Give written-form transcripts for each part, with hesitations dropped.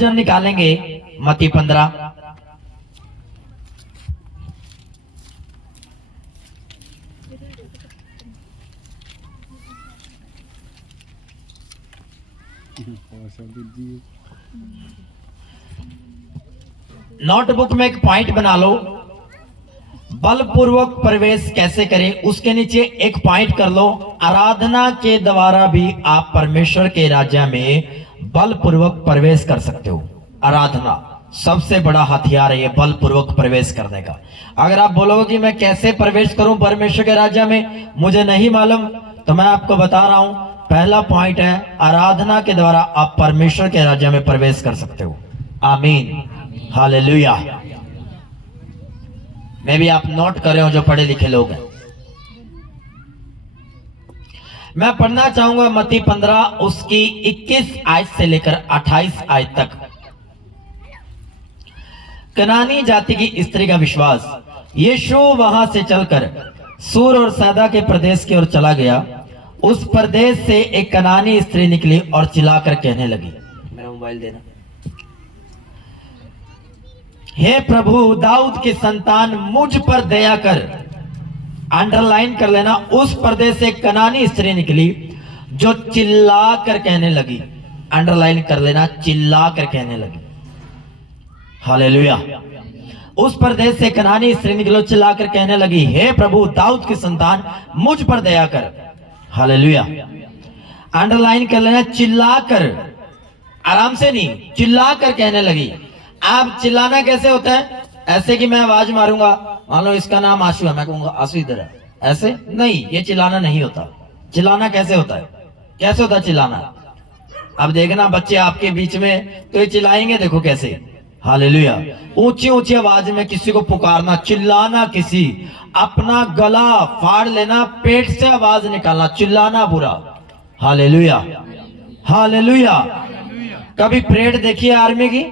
जब निकालेंगे मत्ती 15, नोटबुक में एक पॉइंट बना लो, बलपूर्वक प्रवेश कैसे करें, उसके नीचे एक पॉइंट कर लो, आराधना के द्वारा भी आप परमेश्वर के राज्य में बलपूर्वक प्रवेश कर सकते हो। आराधना सबसे बड़ा हथियार है ये बलपूर्वक प्रवेश करने का। अगर आप बोलोगे कि मैं कैसे प्रवेश करूं परमेश्वर के राज्य में, मुझे नहीं मालूम, तो मैं आपको बता रहा हूं, पहला पॉइंट है आराधना के द्वारा आप परमेश्वर के राज्य में प्रवेश कर सकते हो। आमीन, हालेलुया। मैं भी आप नोट कर रहे हो जो पढ़े लिखे लोग हैं। मैं पढ़ना चाहूंगा मत्ती 15 उसकी 21 आयत से लेकर 28 आयत तक। कनानी जाति की स्त्री का विश्वास। यीशु वहां से चलकर सूर और सैदा के प्रदेश की ओर चला गया। उस प्रदेश से एक कनानी स्त्री निकली और चिल्लाकर कहने लगी, मेरा मोबाइल देना, हे प्रभु दाऊद की संतान मुझ पर दया कर। अंडरलाइन कर लेना, उस प्रदेश से एक कनानी स्त्री निकली जो चिल्ला कर कहने लगी। अंडरलाइन कर लेना, चिल्ला कर कहने लगी। हालेलुया। उस प्रदेश से कनानी स्त्री निकलो, चिल्ला कर कहने लगी, हे प्रभु दाऊद की संतान मुझ पर दया कर। हालेलुया। अंडरलाइन कर लेना, चिल्ला कर, आराम से नहीं, चिल्ला कर कहने लगी। आप चिल्लाना कैसे होता है? ऐसे कि मैं आवाज मारूंगा, मान लो इसका नाम आशु है, मैं कहूंगा आशु इधर है, ऐसे नहीं, ये चिल्लाना नहीं होता। चिल्लाना कैसे होता है? कैसे होता है चिल्लाना? अब देखना बच्चे आपके बीच में तो ये चिल्लाएंगे, देखो कैसे। हालेलुया। ऊंची ऊंची आवाज में किसी को पुकारना, चिल्लाना, किसी अपना गला फाड़ लेना, पेट से आवाज निकालना, चिल्लाना बुरा। Hallelujah, hallelujah. कभी परेड देखिए आर्मी की?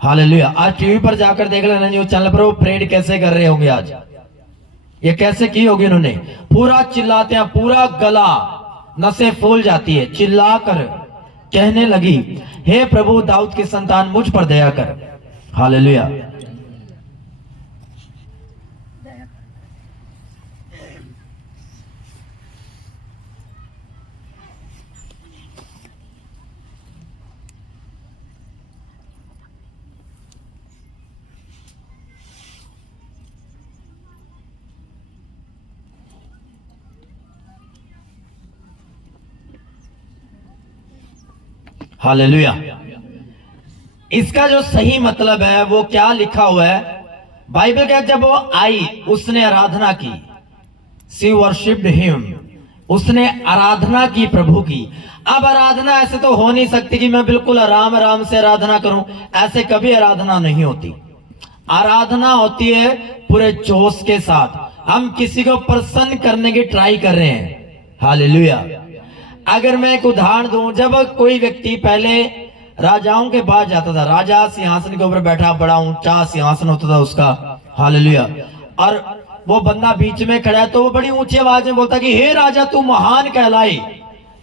हालेलुया। आज टीवी पर जाकर देख लेना न्यूज चैनल पर, वो परेड कैसे कर रहे होंगे आज, ये कैसे की होगी उन्होंने। पूरा चिल्लाते हैं, पूरा गला नसें फूल जाती है। चिल्ला कर कहने लगी, हे प्रभु दाऊद की संतान मुझ पर दया कर। हालेलुया। हालेलुया। इसका जो सही मतलब है वो क्या लिखा हुआ है, बाइबल कहता है जब वो आई उसने आराधना की, शी वर्शिप्ड हिम, उसने आराधना की प्रभु की। अब आराधना ऐसे तो हो नहीं सकती कि मैं बिल्कुल आराम आराम से आराधना करूं, ऐसे कभी आराधना नहीं होती। आराधना होती है पूरे जोश के साथ, हम किसी को प्रसन्न करने की ट्राई कर रहे हैं। हालेलुया। अगर मैं एक उदाहरण दूं, जब कोई व्यक्ति पहले राजाओं के पास जाता था, राजा सिंहासन के ऊपर बैठा, बड़ा ऊंचा सिंहासन होता था उसका। हालेलुया। और वो बंदा बीच में खड़ा है तो वो बड़ी ऊंची आवाज में बोलता कि हे राजा तू महान कहलाए,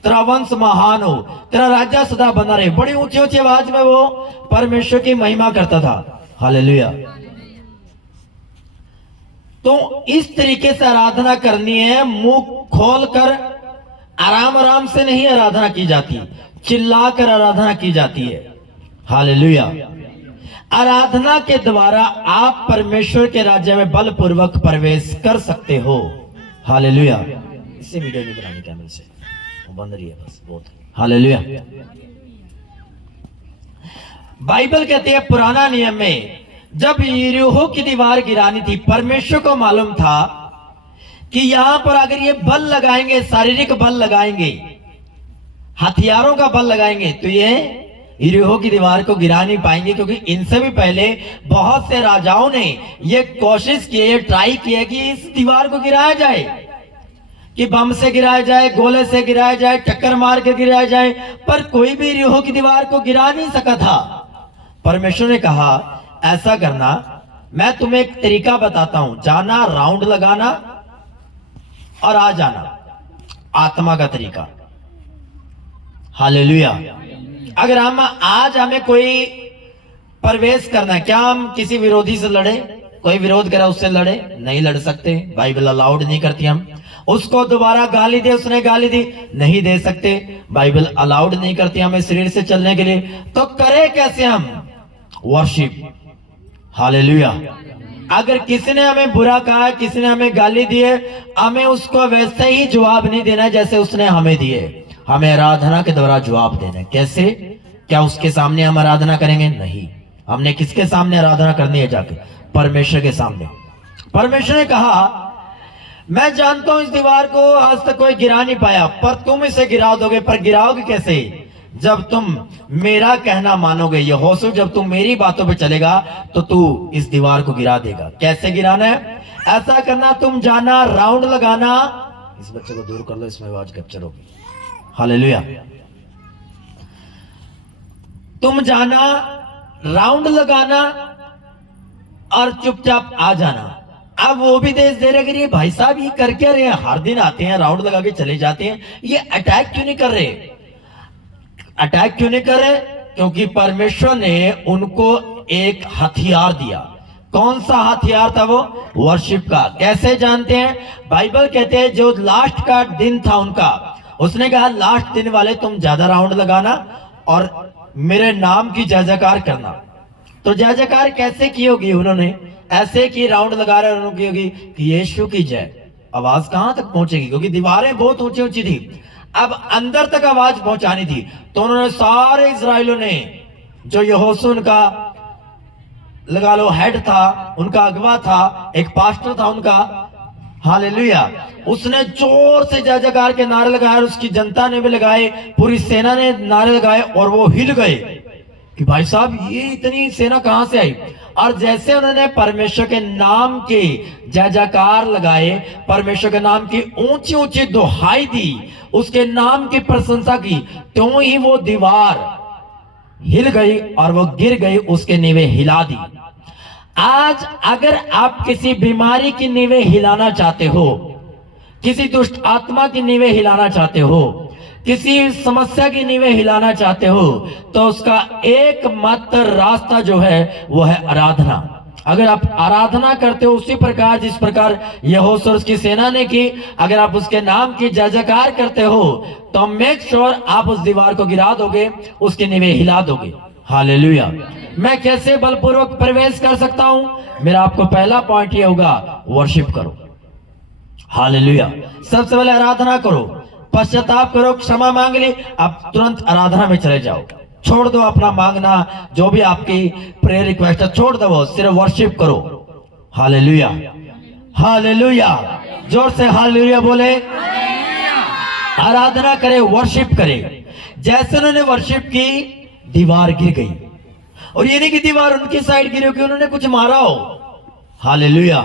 तेरा वंश महान हो, तेरा राज्य सदा बना रहे। बड़ी ऊंची ऊंची आवाज में वो परमेश्वर की महिमा करता था। हालेलुया। तो इस तरीके से आराधना करनी है, मुंह खोलकर, आराम आराम से नहीं आराधना की जाती, चिल्लाकर आराधना की जाती है। हालेलुया। आराधना के द्वारा आप परमेश्वर के राज्य में बलपूर्वक प्रवेश कर सकते हो। हालेलुया। इससे वीडियो नहीं बनानी कैमरे से, वो बंद रही है बस, बहुत। हालेलुया। बाइबल कहती है पुराना नियम में जब यरीहो की दीवार गिरानी थी, परमेश्वर को मालूम था कि यहां पर अगर ये बल लगाएंगे, शारीरिक बल लगाएंगे, हथियारों का बल लगाएंगे, तो ये यरीहो की दीवार को गिरा नहीं पाएंगे। क्योंकि इनसे भी पहले बहुत से राजाओं ने ये कोशिश की, ये ट्राई किया कि इस दीवार को गिराया जाए, कि बम से गिराया जाए, गोले से गिराया जाए, टक्कर मार के गिराया जाए, पर कोई भी यरीहो की दीवार को गिरा नहीं सका था। परमेश्वर ने कहा ऐसा करना, मैं तुम्हें एक तरीका बताता हूं, जाना, राउंड लगाना और आ जाना, आत्मा का तरीका। हालेलुया। अगर हम आज हमें कोई प्रवेश करना है, क्या हम किसी विरोधी से लड़े? कोई विरोध करा उससे लड़े? नहीं लड़ सकते, बाइबल अलाउड नहीं करती। हम उसको दोबारा गाली दे, उसने गाली दी, नहीं दे सकते, बाइबल अलाउड नहीं करती हमें शरीर से चलने के लिए। तो करे कैसे हम वर्शिप? हालेलुया। अगर किसी ने हमें बुरा कहा, किसी ने हमें गाली दी है, हमें उसको वैसे ही जवाब नहीं देना जैसे उसने हमें दिए। हमें आराधना के द्वारा जवाब देना है। कैसे? क्या उसके सामने हम आराधना करेंगे? नहीं। हमने किसके सामने आराधना करनी है? जाके परमेश्वर के सामने। परमेश्वर ने कहा, मैं जानता हूं इस दीवार को आज तक कोई गिरा नहीं पाया, पर तुम इसे गिरा दोगे। पर गिराओगे कैसे? जब तुम मेरा कहना मानोगे। यहोशू, जब तुम मेरी बातों पे चलेगा तो तू इस दीवार को गिरा देगा। कैसे गिराना है? ऐसा करना, तुम जाना, राउंड लगाना। इस बच्चे को दूर कर लो, इसमें आवाज कैप्चर होगी। हालेलुया। तुम जाना, राउंड लगाना और चुपचाप आ जाना। अब वो भी देश दे रहे कि भाई साहब ये कर क्या रहे हैं? हर दिन आते हैं, राउंड लगा के चले जाते हैं, ये अटैक क्यों नहीं कर रहे? अटैक क्यों नहीं कर रहे? क्योंकि परमेश्वर ने उनको एक हथियार दिया। कौन सा हथियार था वो? वर्शिप का। कैसे जानते हैं? बाइबल कहते हैं जो लास्ट का दिन था उनका, उसने कहा लास्ट दिन वाले तुम ज्यादा राउंड लगाना और मेरे नाम की जय जयकार करना। तो जय जयकार कैसे की होगी? उन्होंने ऐसे की, राउंड लगा रहे उन्होंने की होगी कि यीशु की जय। आवाज कहां तक पहुंचेगी? क्योंकि दीवारें बहुत ऊंची ऊंची थी, अब अंदर तक आवाज पहुंचानी थी। तो उन्होंने सारे इजराइलों ने, जो यहोशू उनका लगा लो हेड था, उनका अगवा था, एक पास्टर था उनका, हालेलुया, उसने जोर से जय जयकार के नारे लगाए और उसकी जनता ने भी लगाए, पूरी सेना ने नारे लगाए और वो हिल गए कि भाई साहब ये इतनी सेना कहां से आई। और जैसे उन्होंने परमेश्वर के नाम के जय जयकार लगाए, परमेश्वर के नाम की ऊंची ऊंची दुहाई दी, उसके नाम की प्रशंसा की, त्यों ही वो दीवार हिल गई और वो गिर गई, उसके नींवें हिला दी। आज अगर आप किसी बीमारी की नींवें हिलाना चाहते हो, किसी दुष्ट आत्मा की नींवें हिलाना चाहते हो, किसी समस्या की नींवें हिलाना चाहते हो, तो उसका एकमात्र रास्ता जो है वो है आराधना। अगर आप आराधना करते हो उसी प्रकार जिस प्रकार यहोशू और उसकी सेना ने की, अगर आप उसके नाम की जय जयकार करते हो तो मेक श्योर आप उस दीवार को गिरा दोगे, उसकी नींवें हिला दोगे। हालेलुया। मैं कैसे बलपूर्वक प्रवेश कर सकता हूं? मेरा आपको पहला पॉइंट ये होगा, वर्शिप करो। हालेलुया। सबसे पहले आराधना करो, पश्चाताप करो, क्षमा मांग ली, आप तुरंत आराधना में चले जाओ। छोड़ दो अपना मांगना, जो भी आपकी प्रेयर रिक्वेस्ट है छोड़ दो, वो सिर्फ वर्शिप करो। हालेलुया, हालेलुया, जोर से हालेलुया बोले। आराधना करे, वर्शिप करे। जैसे उन्होंने वर्शिप की, दीवार गिर गई। और ये नहीं कि दीवार उनकी साइड गिरी हो कि उन्होंने कुछ मारा हो। हालेलुया।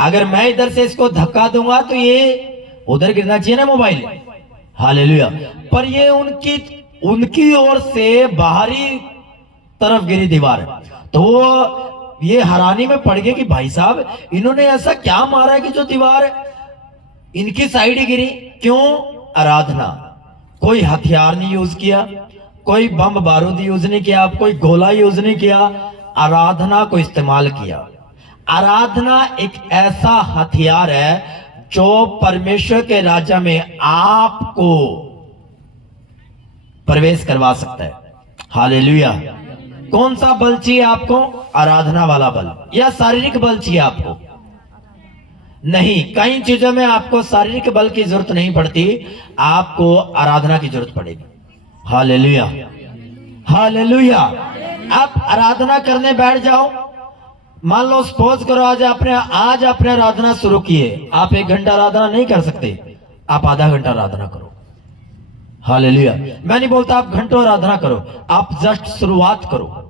अगर मैं इधर से इसको धक्का दूंगा तो ये उधर गिरना चाहिए ना मोबाइल। हालेलुया। पर ये उनकी ओर से बाहरी तरफ गिरी दीवार, तो वो ये हैरानी में पड़ गए कि भाई साहब इन्होंने ऐसा क्या मारा है कि जो दीवार इनकी साइड ही गिरी। क्यों? आराधना। कोई हथियार नहीं यूज किया, कोई बम बारूद यूज नहीं किया, कोई गोला यूज नहीं किया, आराधना को इस्तेमाल किया। आराधना एक ऐसा हथियार है जो परमेश्वर के राज्य में आपको प्रवेश करवा सकता है। हालेलुया। कौन सा बल चाहिए आपको? आराधना वाला बल। या शारीरिक बल चाहिए आपको? नहीं, कई चीजों में आपको शारीरिक बल की जरूरत नहीं पड़ती, आपको आराधना की जरूरत पड़ेगी। Hallelujah, hallelujah. आप आराधना करने बैठ जाओ। मान लो सपोज करो आज आपने आराधना शुरू की है, आप 1 घंटा आराधना नहीं कर सकते, आप आधा घंटा आराधना करो। हालेलुया। मैं नहीं बोलता आप घंटों आराधना करो, आप जस्ट शुरुआत करो।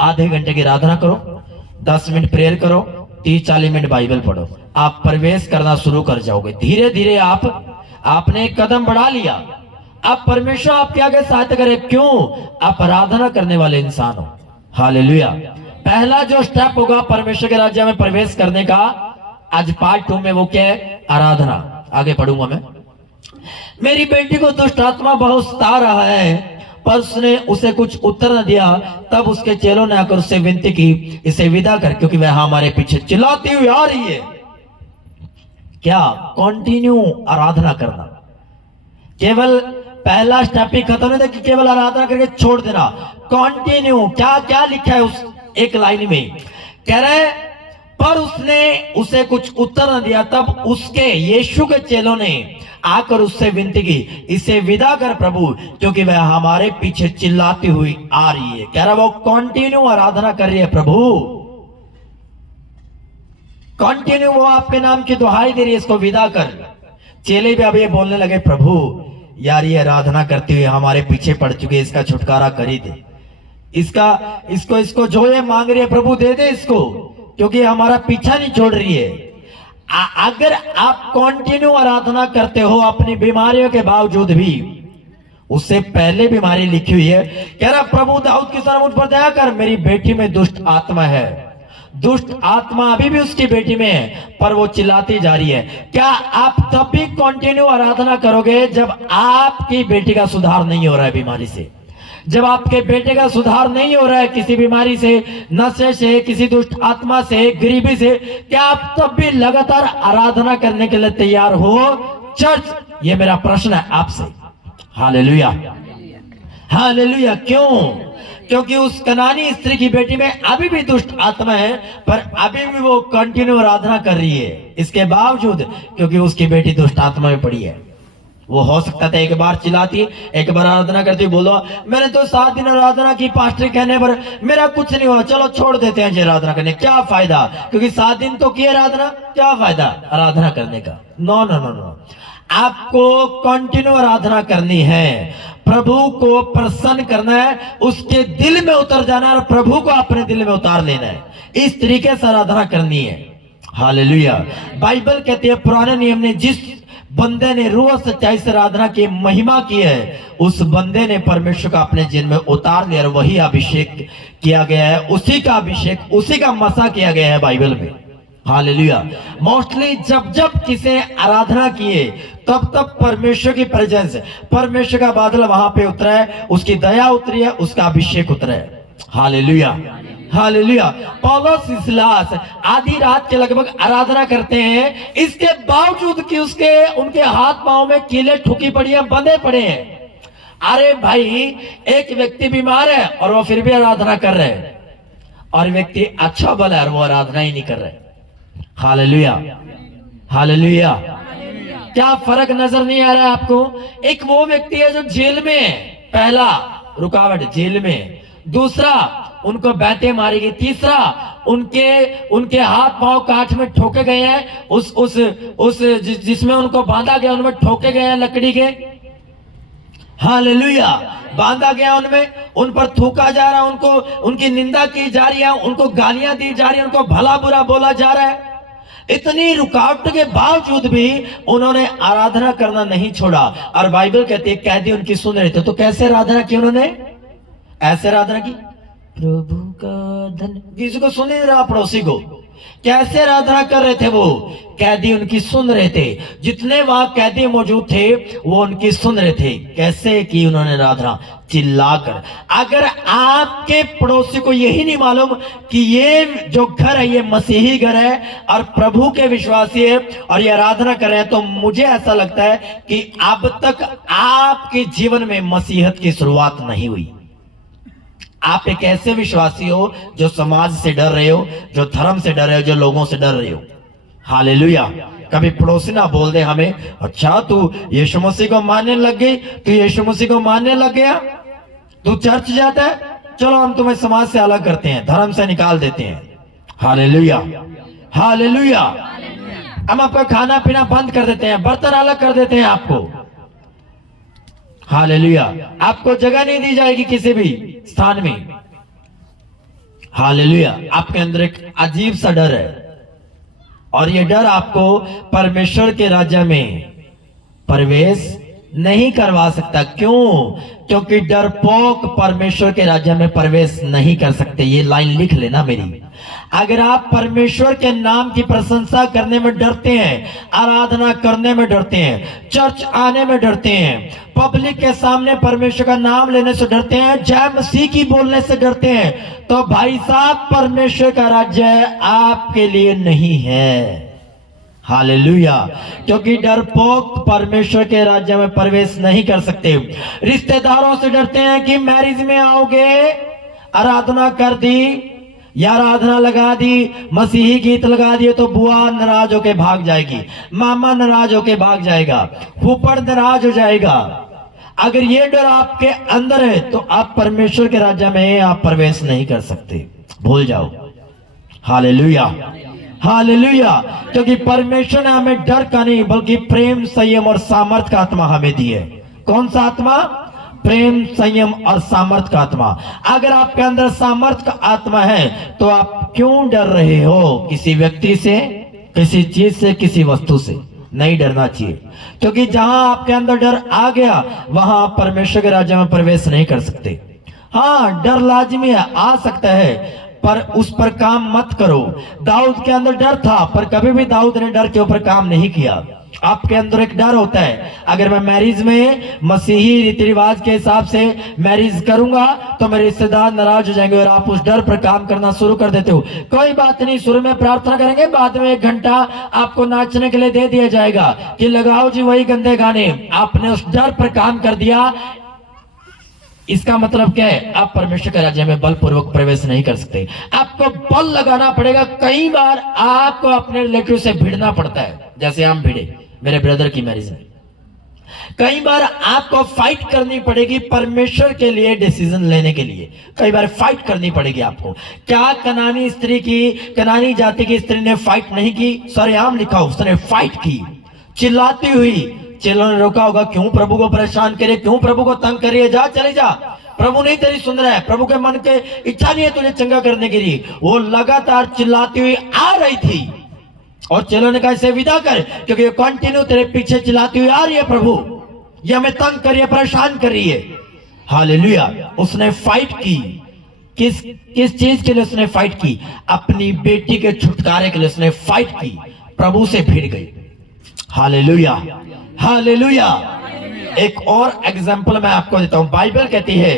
आधे घंटे की आराधना करो, 10 मिनट प्रेयर करो, 30-40 मिनट बाइबल पढ़ो, आप प्रवेश करना शुरू कर जाओगे। धीरे धीरे आपने एक कदम बढ़ा लिया। अब परमेश्वर आपके आगे सहायता करे। क्यों? आप आराधना करने वाले इंसान हो। हालेलुया। पहला जो स्टेप होगा परमेश्वर के राज्य में प्रवेश करने का, आज पार्ट 2 में, वो क्या है? आराधना। आगे पढ़ूंगा मैं। मेरी बेटी को दुष्ट आत्मा बहुत सता रहा है पर उसने उसे कुछ उत्तर न दिया। तब उसके चेलों ने आकर उससे विनती की, इसे विदा कर, क्योंकि वह हमारे पीछे चिल्लाती हुई आ रही है। क्या कंटिन्यू आराधना करना, केवल पहला स्टेप ही खत्म नहीं था कि केवल आराधना करके छोड़ देना, कंटिन्यू। क्या क्या लिखा है उस एक लाइन में, कह रहे पर उसने उसे कुछ उत्तर न दिया। तब उसके यीशु के चेलों ने आकर उससे विनती की, इसे विदा कर प्रभु, क्योंकि वह हमारे पीछे चिल्लाती हुई आ रही है। कह रहा वो कंटिन्यू आराधना कर रही है, प्रभु कंटिन्यू वो आपके नाम की दुहाई दे रही है, इसको विदा कर। चेले भी अब ये बोलने लगे, प्रभु यार ये आराधना करती हुई हमारे पीछे पड़ चुकी है, इसका छुटकारा कर ही दे, इसको जो ये मांग रही है प्रभु दे दे इसको, क्योंकि हमारा पीछा नहीं छोड़ रही है। अगर आप कंटिन्यू आराधना करते हो अपनी बीमारियों के बावजूद भी, उससे पहले बीमारी लिखी हुई है, कह रहा प्रभु दाऊद की तरह मुझ पर दया कर, मेरी बेटी में दुष्ट आत्मा है। दुष्ट आत्मा अभी भी उसकी बेटी में है, पर वो चिल्लाती जा रही है। क्या आप तब भी कंटिन्यू आराधना करोगे जब आपकी बेटी का सुधार नहीं हो रहा है बीमारी से, जब आपके बेटे का सुधार नहीं हो रहा है किसी बीमारी से, नशे से, किसी दुष्ट आत्मा से, गरीबी से, क्या आप तब भी लगातार आराधना करने के लिए तैयार हो चर्च? ये मेरा प्रश्न है आपसे। Hallelujah, hallelujah. क्यों? क्योंकि उस कनानी स्त्री की बेटी में अभी भी दुष्ट आत्मा है, पर अभी भी वो कंटिन्यू आराधना कर रही है इसके बावजूद, क्योंकि उसकी बेटी दुष्ट आत्मा में पड़ी है। वो हो सकता था एक बार चिल्लाती, एक बार आराधना करती, बोलो मैंने तो 7 दिन आराधना की पास्टर कहने पर मेरा कुछ नहीं हुआ, चलो छोड़ देते हैं जी आराधना करने, क्या फायदा, क्योंकि 7 दिन तो किए आराधना, क्या फायदा आराधना करने का। नो नो नो नो, आपको कंटिन्यू आराधना करनी है, प्रभु को प्रसन्न करना है, उसके दिल में उतर जाना है और प्रभु को अपने दिल में उतार लेना है, इस तरीके से आराधना करनी है। हालेलुया। बाइबल कहती है पुराने नियम ने जिस बंदे ने रूह सच्चाई से आराधना की, महिमा की है, उस बंदे ने परमेश्वर का अपने जीवन में उतार लिया और वही अभिषेक किया गया है, उसी का अभिषेक, उसी का मसा किया गया है बाइबल में। हालेलुया। मोस्टली जब जब किसी आराधना किए तब तब परमेश्वर की प्रेजेंस, परमेश्वर का बादल वहां पे उतरा है, उसकी दया उतरी है, उसका अभिषेक उतरा है। Hallelujah, hallelujah. पौलुस सिलास आधी रात के लगभग आराधना करते हैं, इसके बावजूद कि उनके हाथ पांव में कीले ठुकी पड़ी है, बंधे पड़े हैं। अरे भाई, एक व्यक्ति बीमार है और वो फिर भी आराधना कर रहे हैं, और व्यक्ति अच्छा भला है और वो आराधना ही नहीं कर रहे। Hallelujah, hallelujah. क्या फर्क नजर नहीं आ रहा है आपको? एक वो व्यक्ति है जो जेल में है, पहला रुकावट जेल में, दूसरा उनको बैठे मारी गई, तीसरा उनके हाथ पांव काठ में ठोके गए हैं, जिसमें उनको बांधा गया उनमें ठोके गए हैं लकड़ी के। हालेलुया। बांधा गया उनमें, उन पर थूका जा रहा है, उनको उनकी निंदा की जा रही है, उनको गालियां दी जा रही है, उनको भला बुरा बोला जा रहा है। इतनी रुकावट के बावजूद भी उन्होंने आराधना करना नहीं छोड़ा, और बाइबल कहती है कैदी उनकी सुन रहे थे। तो कैसे आराधना की उन्होंने? ऐसे आराधना की, प्रभु का धन, किसी को सुन नहीं रहा, पड़ोसी को। कैसे आराधना कर रहे थे वो? कैदी उनकी सुन रहे थे, जितने वहां कैदी मौजूद थे वो उनकी सुन रहे थे। कैसे की उन्होंने आराधना? चिल्लाकर। अगर आपके पड़ोसी को यही नहीं मालूम कि ये जो घर है ये मसीही घर है और प्रभु के विश्वासी है और ये आराधना कर रहे हैं, तो मुझे ऐसा लगता है कि अब तक आपके जीवन में मसीहत की शुरुआत नहीं हुई। आप एक ऐसे विश्वासी हो जो समाज से डर रहे हो, जो धर्म से डर रहे हो, जो लोगों से डर रहे हो। हालेलुया। कभी पड़ोसी ना बोल दे हमें, अच्छा तू यीशु मसीह को मानने लग गई, तू यीशु मसीह को मानने लग गया, तू चर्च जाता है, चलो हम तुम्हें समाज से अलग करते हैं, धर्म से निकाल देते हैं। Hallelujah, hallelujah. हम आपका खाना पीना बंद कर देते हैं, बर्तन अलग कर देते हैं आपको। हालेलुया। आपको जगह नहीं दी जाएगी किसी भी स्थान में। हालेलुया। आपके अंदर एक अजीब सा डर है, और ये डर आपको परमेश्वर के राज्य में प्रवेश नहीं करवा सकता। क्यों? क्योंकि डरपोक परमेश्वर के राज्य में प्रवेश नहीं कर सकते। ये लाइन लिख लेना मेरी। अगर आप परमेश्वर के नाम की प्रशंसा करने में डरते हैं, आराधना करने में डरते हैं, चर्च आने में डरते हैं, पब्लिक के सामने परमेश्वर का नाम लेने से डरते हैं, जय मसीह की बोलने से डरते हैं, तो भाई साहब परमेश्वर का राज्य आपके लिए नहीं है। हालेलुया। क्योंकि डरपोक परमेश्वर के राज्य में प्रवेश नहीं कर सकते। रिश्तेदारों से डरते हैं कि मैरिज में आओगे, आराधना कर दी या आराधना लगा दी, मसीही गीत लगा दिए तो बुआ नाराज होके भाग जाएगी, मामा नाराज होके भाग जाएगा, फूफड़ नाराज हो जाएगा। अगर ये डर आपके अंदर है तो आप परमेश्वर के राज्य में आप प्रवेश नहीं कर सकते। भूल जाओ। Hallelujah, hallelujah. क्योंकि परमेश्वर ने हमें डर का नहीं बल्कि प्रेम, संयम और सामर्थ का आत्मा हमें दी है। कौन सा आत्मा? प्रेम, संयम और सामर्थ का आत्मा। अगर आपके अंदर सामर्थ का आत्मा है तो आप क्यों डर रहे हो? किसी व्यक्ति से, किसी चीज से, किसी वस्तु से नहीं डरना चाहिए। क्योंकि जहां आपके अंदर डर आ गया वहां आप परमेश्वर के राज्य में प्रवेश नहीं कर सकते। हाँ, डर लाजमी है, आ सकता है, पर उस पर काम मत करो। दाऊद के अंदर डर था पर कभी भी दाऊद ने डर के ऊपर काम नहीं किया। आपके अंदर एक डर होता है, अगर मैं मैरिज में मसीही रीति रिवाज के हिसाब से मैरिज करूंगा तो मेरे रिश्तेदार नाराज हो जाएंगे, और आप उस डर पर काम करना शुरू कर देते हो। कोई बात नहीं, शुरू में प्रार्थना करेंगे, बाद में 1 घंटा आपको नाचने के लिए दे दिया जाएगा कि लगाओ जी वही गंदे गाने। आपने उस डर पर काम कर दिया। इसका मतलब क्या है? आप परमेश्वर के राज्य में बलपूर्वक प्रवेश नहीं कर सकते। आपको बल लगाना पड़ेगा। कई बार आपको अपने रिलेटिव से भिड़ना पड़ता है, जैसे हम भिड़े मेरे ब्रदर की मैरिज में। कई बार आपको फाइट करनी पड़ेगी परमेश्वर के लिए, डिसीजन लेने के लिए कई बार फाइट करनी पड़ेगी आपको। क्या कनानी स्त्री की, कनानी जाति की स्त्री ने फाइट नहीं की? सरेआम लिखा, उसने फाइट की, चिल्लाती हुई। चेलों ने रोका होगा, क्यों प्रभु को परेशान करे, क्यों प्रभु को तंग करिए, जा चले जा, प्रभु नहीं तेरी सुन रहा है, प्रभु के मन के इच्छा नहीं है तुझे चंगा करने के लिए। वो लगातार चिल्लाती हुई आ रही थी और चेलों ने कहा इसे विदा कर, क्योंकि ये कंटिन्यू तेरे पीछे चिल्लाती हुई आ रही है, प्रभु ये हमें तंग करिए, परेशान करिए। हालेलुया। उसने फाइट की। किस किस चीज के लिए उसने फाइट की? अपनी बेटी के छुटकारे के लिए उसने फाइट की, प्रभु से भिड़ गई। Hallelujah, hallelujah. एक और एग्जाम्पल मैं आपको देता हूं। बाइबल कहती है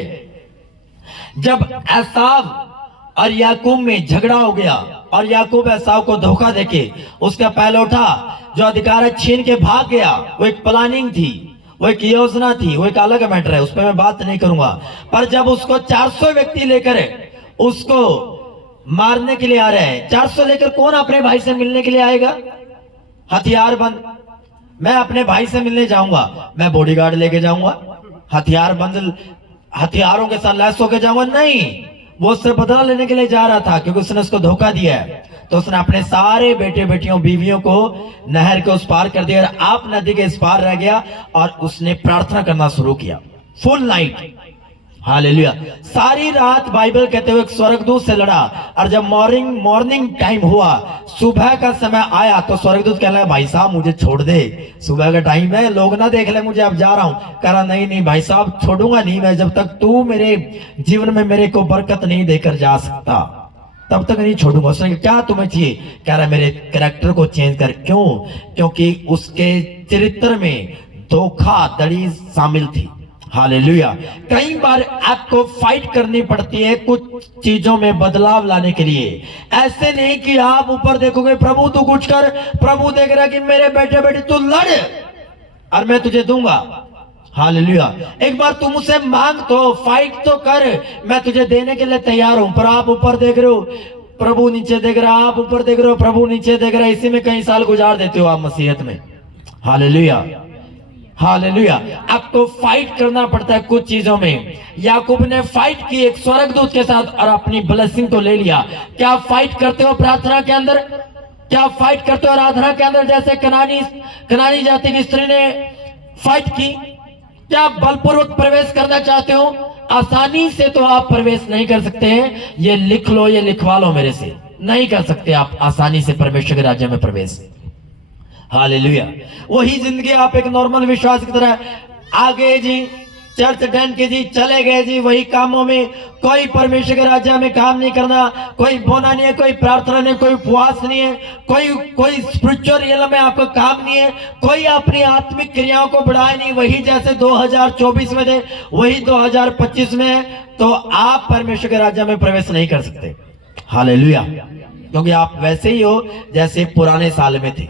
जब एसाव और याकूब में झगड़ा हो गया और याकूब एसाव को धोखा देके उसका पहलौठा जो अधिकार है छीन के भाग गया, वो एक प्लानिंग थी, वो एक योजना थी, वो एक अलग मैटर है, उस पर मैं बात नहीं करूंगा। पर जब उसको 400 व्यक्ति लेकर उसको मारने के लिए आ रहे हैं, 400 लेकर कौन अपने भाई से मिलने के लिए आएगा? हथियार बंद। मैं अपने भाई से मिलने जाऊंगा, मैं बॉडीगार्ड लेके जाऊंगा, हथियार बंद, हथियारों के साथ लैस होके जाऊंगा? नहीं, वो उससे बदला लेने के लिए जा रहा था क्योंकि उसने उसको धोखा दिया है। तो उसने अपने सारे बेटे बेटियों बीवियों को नहर के उस पार कर दिया और आप नदी के इस पार रह गया और उसने प्रार्थना करना शुरू किया फुल नाइट। हालेलुया। सारी रात बाइबल कहते हुए एक स्वर्गदूत से लड़ा और जब मॉर्निंग टाइम हुआ, सुबह का समय आया तो स्वर्गदूत कह रहा भाई साहब मुझे छोड़ दे, सुबह का टाइम है, लोग ना देख ले मुझे, अब जा रहा हूं। कह रहा नहीं भाई साहब छोड़ूंगा नहीं मैं, जब तक तू मेरे जीवन में मेरे को बरकत नहीं देकर जा सकता तब तक नहीं छोड़ूंगा। उसने क्या तुम्हें चाहिए? कह रहा मेरे कैरेक्टर को चेंज कर। क्यों? क्योंकि उसके चरित्र में धोखाधड़ी शामिल थी। हालेलुया। कई बार आपको फाइट करनी पड़ती है कुछ चीजों में बदलाव लाने के लिए। ऐसे नहीं कि आप ऊपर देखोगे प्रभु तू कुछ कर, प्रभु देख रहा कि मेरे बेटे बेटे तू लड़ और मैं तुझे दूंगा। हालेलुया। एक बार तुम मुझसे मांग तो, फाइट तो कर, मैं तुझे देने के लिए तैयार हूं। पर आप ऊपर देख रहे हो, प्रभु नीचे देख रहा, आप ऊपर देख रहे हो, प्रभु नीचे देख रहा, इसी में कई साल गुजार देते हो आप मसीहत में। Hallelujah, hallelujah. आपको फाइट करना पड़ता है कुछ चीजों में। याकूब ने फाइट की एक स्वर्गदूत के साथ और अपनी ब्लेसिंग तो ले लिया। क्या फाइट करते हो प्रार्थना के अंदर? क्या फाइट करते हो आराधना के अंदर? जैसे कनानी जाति की स्त्री ने फाइट की। क्या बलपूर्वक प्रवेश करना चाहते हो? आसानी से तो आप प्रवेश नहीं कर सकते हैं। ये लिख लो, ये लिखवा लो मेरे से, नहीं कर सकते आप आसानी से परमेश्वर के राज्य में प्रवेश। हालेलुया। वही जिंदगी आप एक नॉर्मल विश्वास की तरह आगे जी चर्च अटेंड की जी, चले गए जी वही कामों में। कोई परमेश्वर के राज्य में काम नहीं करना, कोई बोना नहीं है, कोई प्रार्थना नहीं, कोई उपवास नहीं है, कोई स्पिरिचुअल रियल में आपका काम नहीं है, कोई अपनी आत्मिक क्रियाओं को बढ़ाए नहीं। वही जैसे 2024 में थे वही 2025 में है, तो आप परमेश्वर के राज्य में प्रवेश नहीं कर सकते। हालेलुया। क्योंकि आप वैसे ही हो जैसे पुराने साल में थे।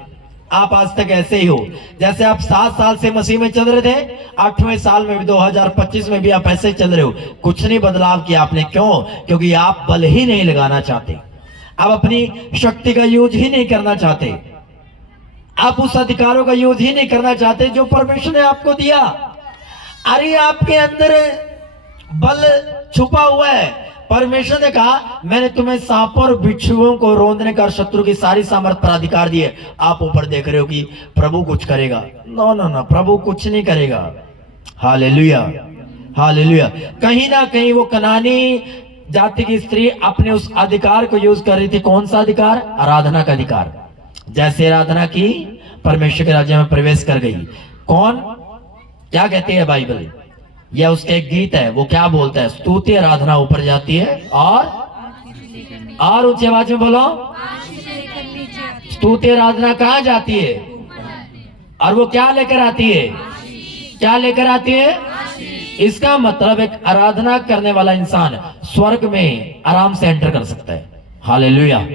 आप आज तक ऐसे ही हो जैसे आप 7 साल से मसीह में चल रहे थे, 8वें साल में भी 2025 में भी आप ऐसे ही चल रहे हो। कुछ नहीं बदलाव किया आपने। क्यों? क्योंकि आप बल ही नहीं लगाना चाहते, आप अपनी शक्ति का यूज ही नहीं करना चाहते, आप उस अधिकारों का यूज ही नहीं करना चाहते जो परमेश्वर ने आपको दिया। अरे आपके अंदर बल छुपा हुआ है। परमेश्वर ने कहा मैंने तुम्हें सांपों और बिच्छुओं को रौंदने का शत्रु की सारी सामर्थ पर अधिकार दिए। आप ऊपर देख रहे हो कि प्रभु कुछ करेगा। नो नो नो, प्रभु कुछ नहीं करेगा। Hallelujah, hallelujah. कहीं ना कहीं वो कनानी जाति की स्त्री अपने उस अधिकार को यूज कर रही थी। कौन सा अधिकार? आराधना का अधिकार। जैसे आराधना की, परमेश्वर के राज्य में प्रवेश कर गई। कौन? क्या कहती है बाइबल? यह उसका एक गीत है। वो क्या बोलता है? स्तुति आराधना ऊपर जाती है और ऊंची आवाज में बोलो, स्तुति आराधना कहाँ जाती है? और वो क्या लेकर आती है? क्या लेकर आती है? इसका मतलब एक आराधना करने वाला इंसान स्वर्ग में आराम से एंटर कर सकता है। Hallelujah,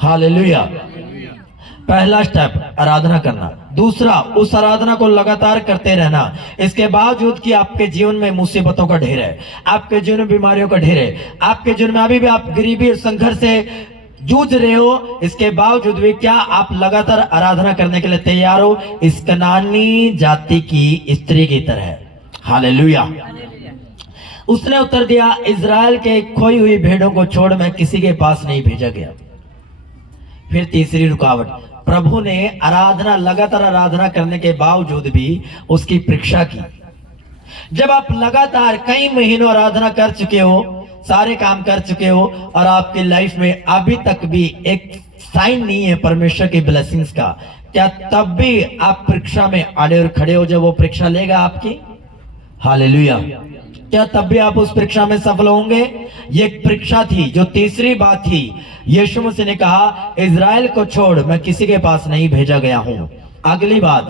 hallelujah. पहला स्टेप आराधना करना। दूसरा, उस आराधना को लगातार करते रहना। इसके बावजूद कि आपके जीवन में मुसीबतों का ढेर है, आपके जीवन में बीमारियों का ढेर है, आपके जीवन में अभी भी आप गरीबी और संघर्ष से जूझ रहे हो, इसके बावजूद भी क्या आप लगातार आराधना करने के लिए तैयार हो? इस कनानी जाति की स्त्री की तरह। हालेलुया। उसने उत्तर दिया, इजराइल के खोई हुई भेड़ों को छोड़ मैं किसी के पास नहीं भेजा गया। फिर तीसरी रुकावट, प्रभु ने आराधना, लगातार आराधना करने के बावजूद भी उसकी परीक्षा की। जब आप लगातार कई महीनों आराधना कर चुके हो, सारे काम कर चुके हो और आपकी लाइफ में अभी तक भी एक साइन नहीं है परमेश्वर की ब्लेसिंग्स का, क्या तब भी आप परीक्षा में अड़े और खड़े हो जब वो परीक्षा लेगा आपकी? हालेलुया। क्या तब भी आप उस परीक्षा में सफल होंगे? ये एक परीक्षा थी। जो तीसरी बात थी, यीशु मसीह ने कहा इजराइल को छोड़ मैं किसी के पास नहीं भेजा गया हूं। अगली बात,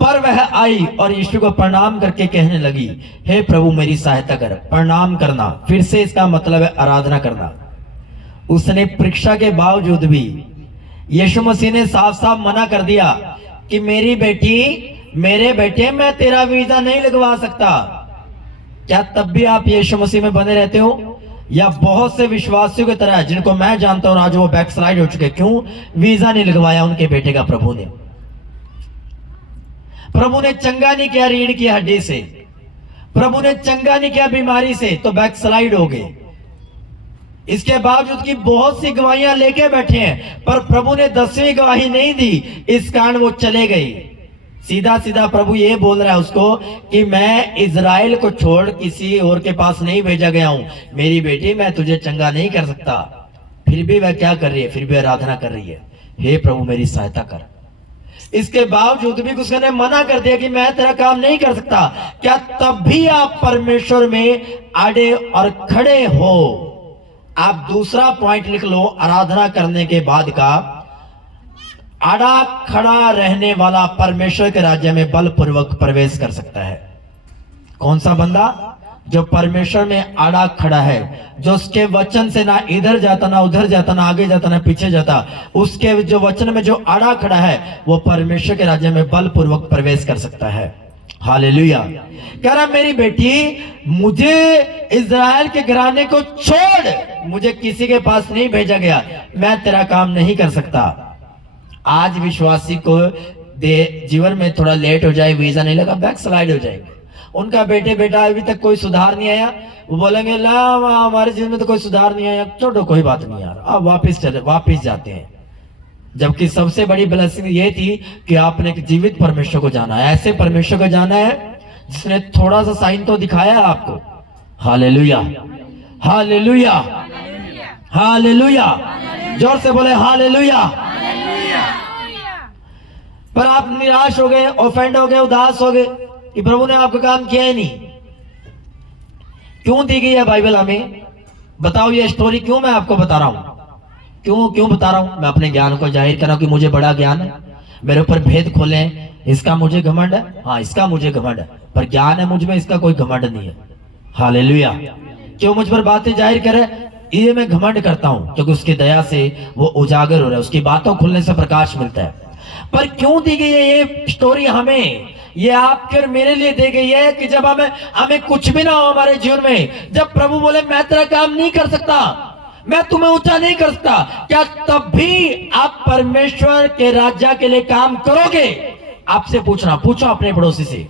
पर वह आई और यीशु को प्रणाम करके कहने लगी, हे प्रभु मेरी सहायता कर। प्रणाम करना फिर से इसका मतलब है आराधना करना। उसने परीक्षा के बावजूद भी यीशु मसीह ने साफ साफ मना कर दिया कि मेरी बेटी, मेरे बेटे, मैं तेरा वीजा नहीं लगवा सकता। क्या तब भी आप यीशु मसीह में बने रहते हो? या बहुत से विश्वासियों की तरह जिनको मैं जानता हूं आज वो बैकस्लाइड हो चुके। क्यों? वीजा नहीं लगवाया उनके बेटे का प्रभु ने। प्रभु ने चंगा नहीं किया रीढ़ की हड्डी से, प्रभु ने चंगा नहीं किया बीमारी से, तो बैकस्लाइड हो गए। इसके बावजूद कि बहुत सी गवाहियां लेके बैठे हैं, पर प्रभु ने 10वीं गवाही नहीं दी, इस कारण वो चले गए। सीधा सीधा प्रभु ये बोल रहा है उसको कि मैं इजराइल को छोड़ किसी और के पास नहीं भेजा गया हूं। मेरी बेटी, मैं तुझे चंगा नहीं कर सकता। फिर भी वह क्या कर रही है? फिर भी आराधना कर रही है, हे प्रभु मेरी सहायता कर। इसके बावजूद भी उसने मना कर दिया कि मैं तेरा काम नहीं कर सकता। क्या तब भी आप परमेश्वर में अड़े और खड़े हो? आप दूसरा पॉइंट लिख लो आराधना करने के बाद का, अड़ा खड़ा रहने वाला परमेश्वर के राज्य में बलपूर्वक प्रवेश कर सकता है। कौन सा बंदा? जो परमेश्वर में अड़ा खड़ा है, जो उसके वचन से ना इधर जाता, ना उधर जाता, ना आगे जाता, ना पीछे जाता। उसके जो वचन में जो अड़ा खड़ा है, वो परमेश्वर के राज्य में बलपूर्वक प्रवेश कर सकता है। हालेलुया। कह रहा मेरी बेटी, मुझे इजराइल के घराने को छोड़, मुझे किसी के पास नहीं भेजा गया, मैं तेरा काम नहीं कर सकता। आज विश्वासी को जीवन में थोड़ा लेट हो जाए, वीजा नहीं लगा, बैक स्लाइड हो जाएगा। उनका बेटा अभी तक कोई सुधार नहीं आया, वो बोलेंगे ला हमारे जीवन में तो कोई सुधार नहीं आया, छोड़ो कोई बात नहीं यार, अब वापिस जाते हैं। जबकि सबसे बड़ी ब्लेसिंग ये थी कि आपने एक जीवित परमेश्वर को जाना है, ऐसे परमेश्वर को जाना है जिसने थोड़ा सा साइन तो दिखाया है आपको। Hallelujah, hallelujah, hallelujah. जोर से बोले हालेलुया। पर आप निराश हो गए, ऑफेंड हो गए, उदास हो गए कि प्रभु ने आपका काम किया ही नहीं। क्यों दी गई है बाइबल हमें? बताओ ये स्टोरी क्यों मैं आपको बता रहा हूं? क्यों बता रहा हूं? मैं अपने ज्ञान को जाहिर कर रहा हूं कि मुझे बड़ा ज्ञान है, मेरे ऊपर भेद खोले हैं, इसका मुझे घमंड है, हाँ इसका मुझे घमंड है, पर ज्ञान है मुझ में, इसका कोई घमंड नहीं है। हालेलुया। क्यों मुझ पर बातें जाहिर करे? ये मैं घमंड करता हूं क्योंकि उसकी दया से वो उजागर हो रहा है, उसकी बातों खुलने से प्रकाश मिलता है। पर क्यों दी गई है ये स्टोरी हमें? ये आपके और मेरे लिए दी गई है कि जब हमें कुछ भी ना हो हमारे जीवन में, जब प्रभु बोले मैं तेरा काम नहीं कर सकता, मैं तुम्हें ऊंचा नहीं कर सकता, क्या तब भी आप परमेश्वर के राज्य के लिए काम करोगे? आपसे पूछना, पूछो अपने पड़ोसी से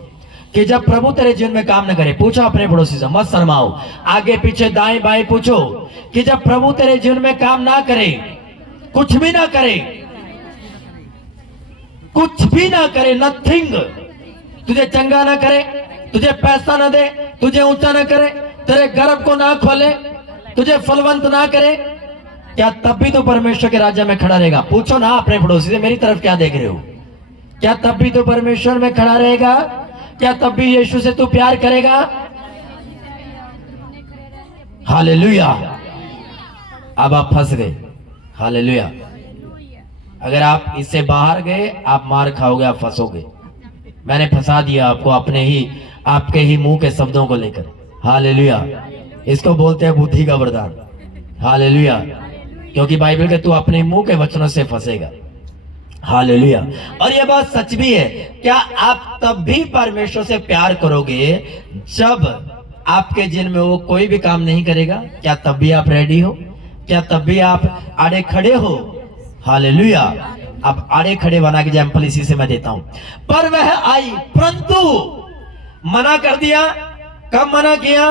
कि जब प्रभु तेरे जीवन में काम न करे, पूछो अपने पड़ोसी से, मत शर्माओ, आगे पीछे दाएं बाएं पूछो कि जब प्रभु तेरे जीवन में काम ना करे, कुछ भी ना करे, कुछ भी ना करे, नथिंग, तुझे चंगा ना करे, तुझे पैसा ना दे, तुझे ऊंचा ना करे, तेरे गर्भ को ना खोले, तुझे फलवंत ना करे, क्या तब भी तो परमेश्वर के राज्य में खड़ा रहेगा? पूछो ना अपने पड़ोसी से, मेरी तरफ क्या देख रहे हो? क्या तब भी तो परमेश्वर में खड़ा रहेगा? क्या तब भी यीशु से तू प्यार करेगा? हालेलुया। अब आप फंस गए। हालेलुया। अगर आप इससे बाहर गए आप मार खाओगे, आप फंसोगे। मैंने फंसा दिया आपको आपके ही मुंह के शब्दों को लेकर। हालेलुया। इसको बोलते हैं बुद्धि का वरदान। हालेलुया। क्योंकि बाइबल के तू अपने मुंह के वचनों से फंसेगा। हालेलुया। और यह बात सच भी है। क्या आप तब भी परमेश्वर से प्यार करोगे जब आपके जीवन में वो कोई भी काम नहीं करेगा? क्या तब भी आप रेडी हो? क्या तब भी आप आड़े खड़े हो? हालेलुया। अब आड़े खड़े बना के एग्जाम्पल इसी से मैं देता हूं। पर वह आई परंतु मना कर दिया। कब मना किया?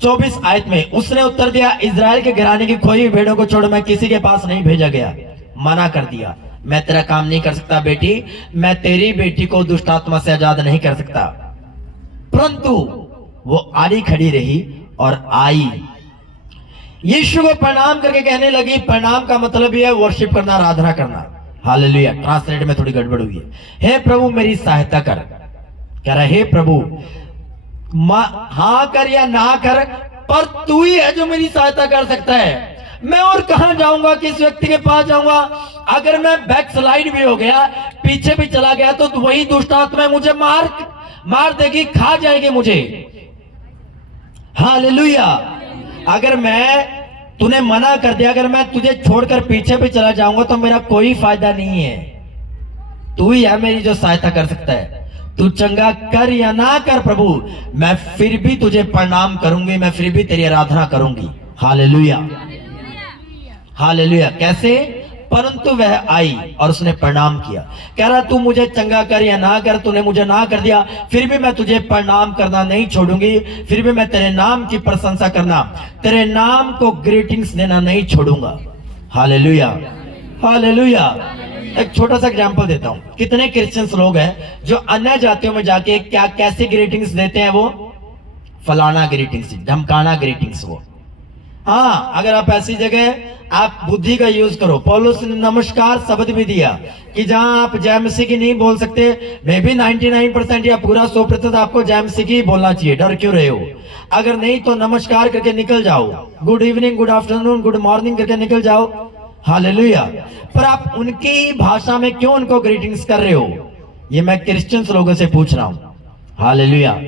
24 आयत में। उसने उत्तर दिया, इजराइल के घराने की खोई हुई भेड़ों को छोड़ मैं किसी के पास नहीं भेजा गया। मना कर दिया, मैं तेरा काम नहीं कर सकता बेटी, मैं तेरी बेटी को दुष्ट आत्मा से आजाद नहीं कर सकता। परंतु वो आड़ी खड़ी रही और आई, यीशु को प्रणाम करके कहने लगी। प्रणाम का मतलब यह है वर्शिप करना, आराधना करना। हालेलुया। ट्रांसलेट में थोड़ी गड़बड़ हुई है। हे प्रभु मेरी सहायता कर। कह रहा हे प्रभु, हाँ कर या ना कर, पर तू ही है जो मेरी सहायता कर सकता है। मैं और कहां जाऊंगा, किस व्यक्ति के पास जाऊंगा? अगर मैं बैक स्लाइड भी हो गया, पीछे भी चला गया, तो वही दुष्ट आत्मा मुझे मार देगी, खा जाएगी मुझे। हालेलुया। अगर तूने मना कर दिया, अगर मैं तुझे छोड़कर पीछे भी चला जाऊंगा तो मेरा कोई फायदा नहीं है। तू ही है मेरी जो सहायता कर सकता है। तू चंगा कर या ना कर प्रभु, मैं फिर भी तुझे प्रणाम करूंगी, मैं फिर भी तेरी आराधना करूंगी। हालेलुया। हालेलुया। कैसे? परंतु वह आई और उसने प्रणाम किया। कह रहा तू मुझे चंगा कर या ना कर, तूने मुझे ना कर दिया, फिर भी मैं तुझे प्रणाम करना नहीं छोड़ूंगी, फिर भी मैं तेरे नाम की प्रशंसा करना, तेरे नाम को ग्रीटिंग्स देना नहीं छोड़ूंगा। हालेलुया। हालेलुया। एक छोटा सा एग्जांपल देता हूं। कितने क्रिश्चियंस लोग हैं जो अन्य जातियों में जाके कैसे ग्रीटिंग्स देते हैं? वो फलाना ग्रीटिंग्स, धमकाना ग्रीटिंग्स। वो हाँ, अगर आप ऐसी जगह आप बुद्धि का यूज करो। पौलुस ने नमस्कार शब्द भी दिया कि जहां आप जय मसीह की नहीं बोल सकते, मे बी 99% या पूरा 100% आपको जय मसीह की बोलना चाहिए। डर क्यों रहे हो? अगर नहीं तो नमस्कार करके निकल जाओ, good evening, good afternoon, good morning करके निकल जाओ। हालेलुया। पर आप उनकी भाषा में क्यों उनको ग्रीटिंग्स कर रहे हो? ये मैं क्रिश्चियंस लोगों से पूछ रहा हूं। हालेलुया।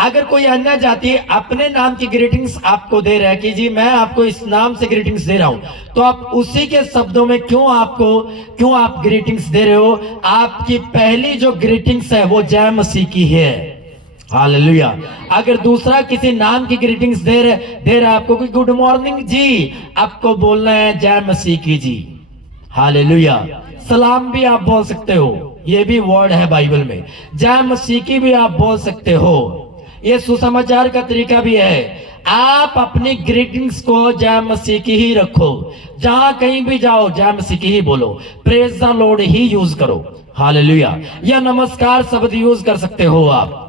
अगर कोई अन्य जाति अपने नाम की ग्रीटिंग्स आपको दे रहा है कि जी मैं आपको इस नाम से ग्रीटिंग्स दे रहा हूं, तो आप उसी के शब्दों में क्यों आप ग्रीटिंग्स दे रहे हो? आपकी पहली जो ग्रीटिंग्स है वो जय मसीह की है। हालेलुया। अगर दूसरा किसी नाम की ग्रीटिंग्स दे रहा है आपको कि गुड मॉर्निंग जी, आपको बोलना है जय मसीह की जी। हालेलुया। सलाम भी आप बोल सकते हो, ये भी वर्ड है बाइबल में। जय मसीह की भी आप बोल सकते हो, ये सुसमाचार का तरीका भी है। आप अपनी ग्रीटिंग्स को जय मसीह की ही रखो, जहां कहीं भी जाओ जय मसीह की ही बोलो, praise the Lord he use करो। हालेलुया। या नमस्कार शब्द यूज कर सकते हो आप।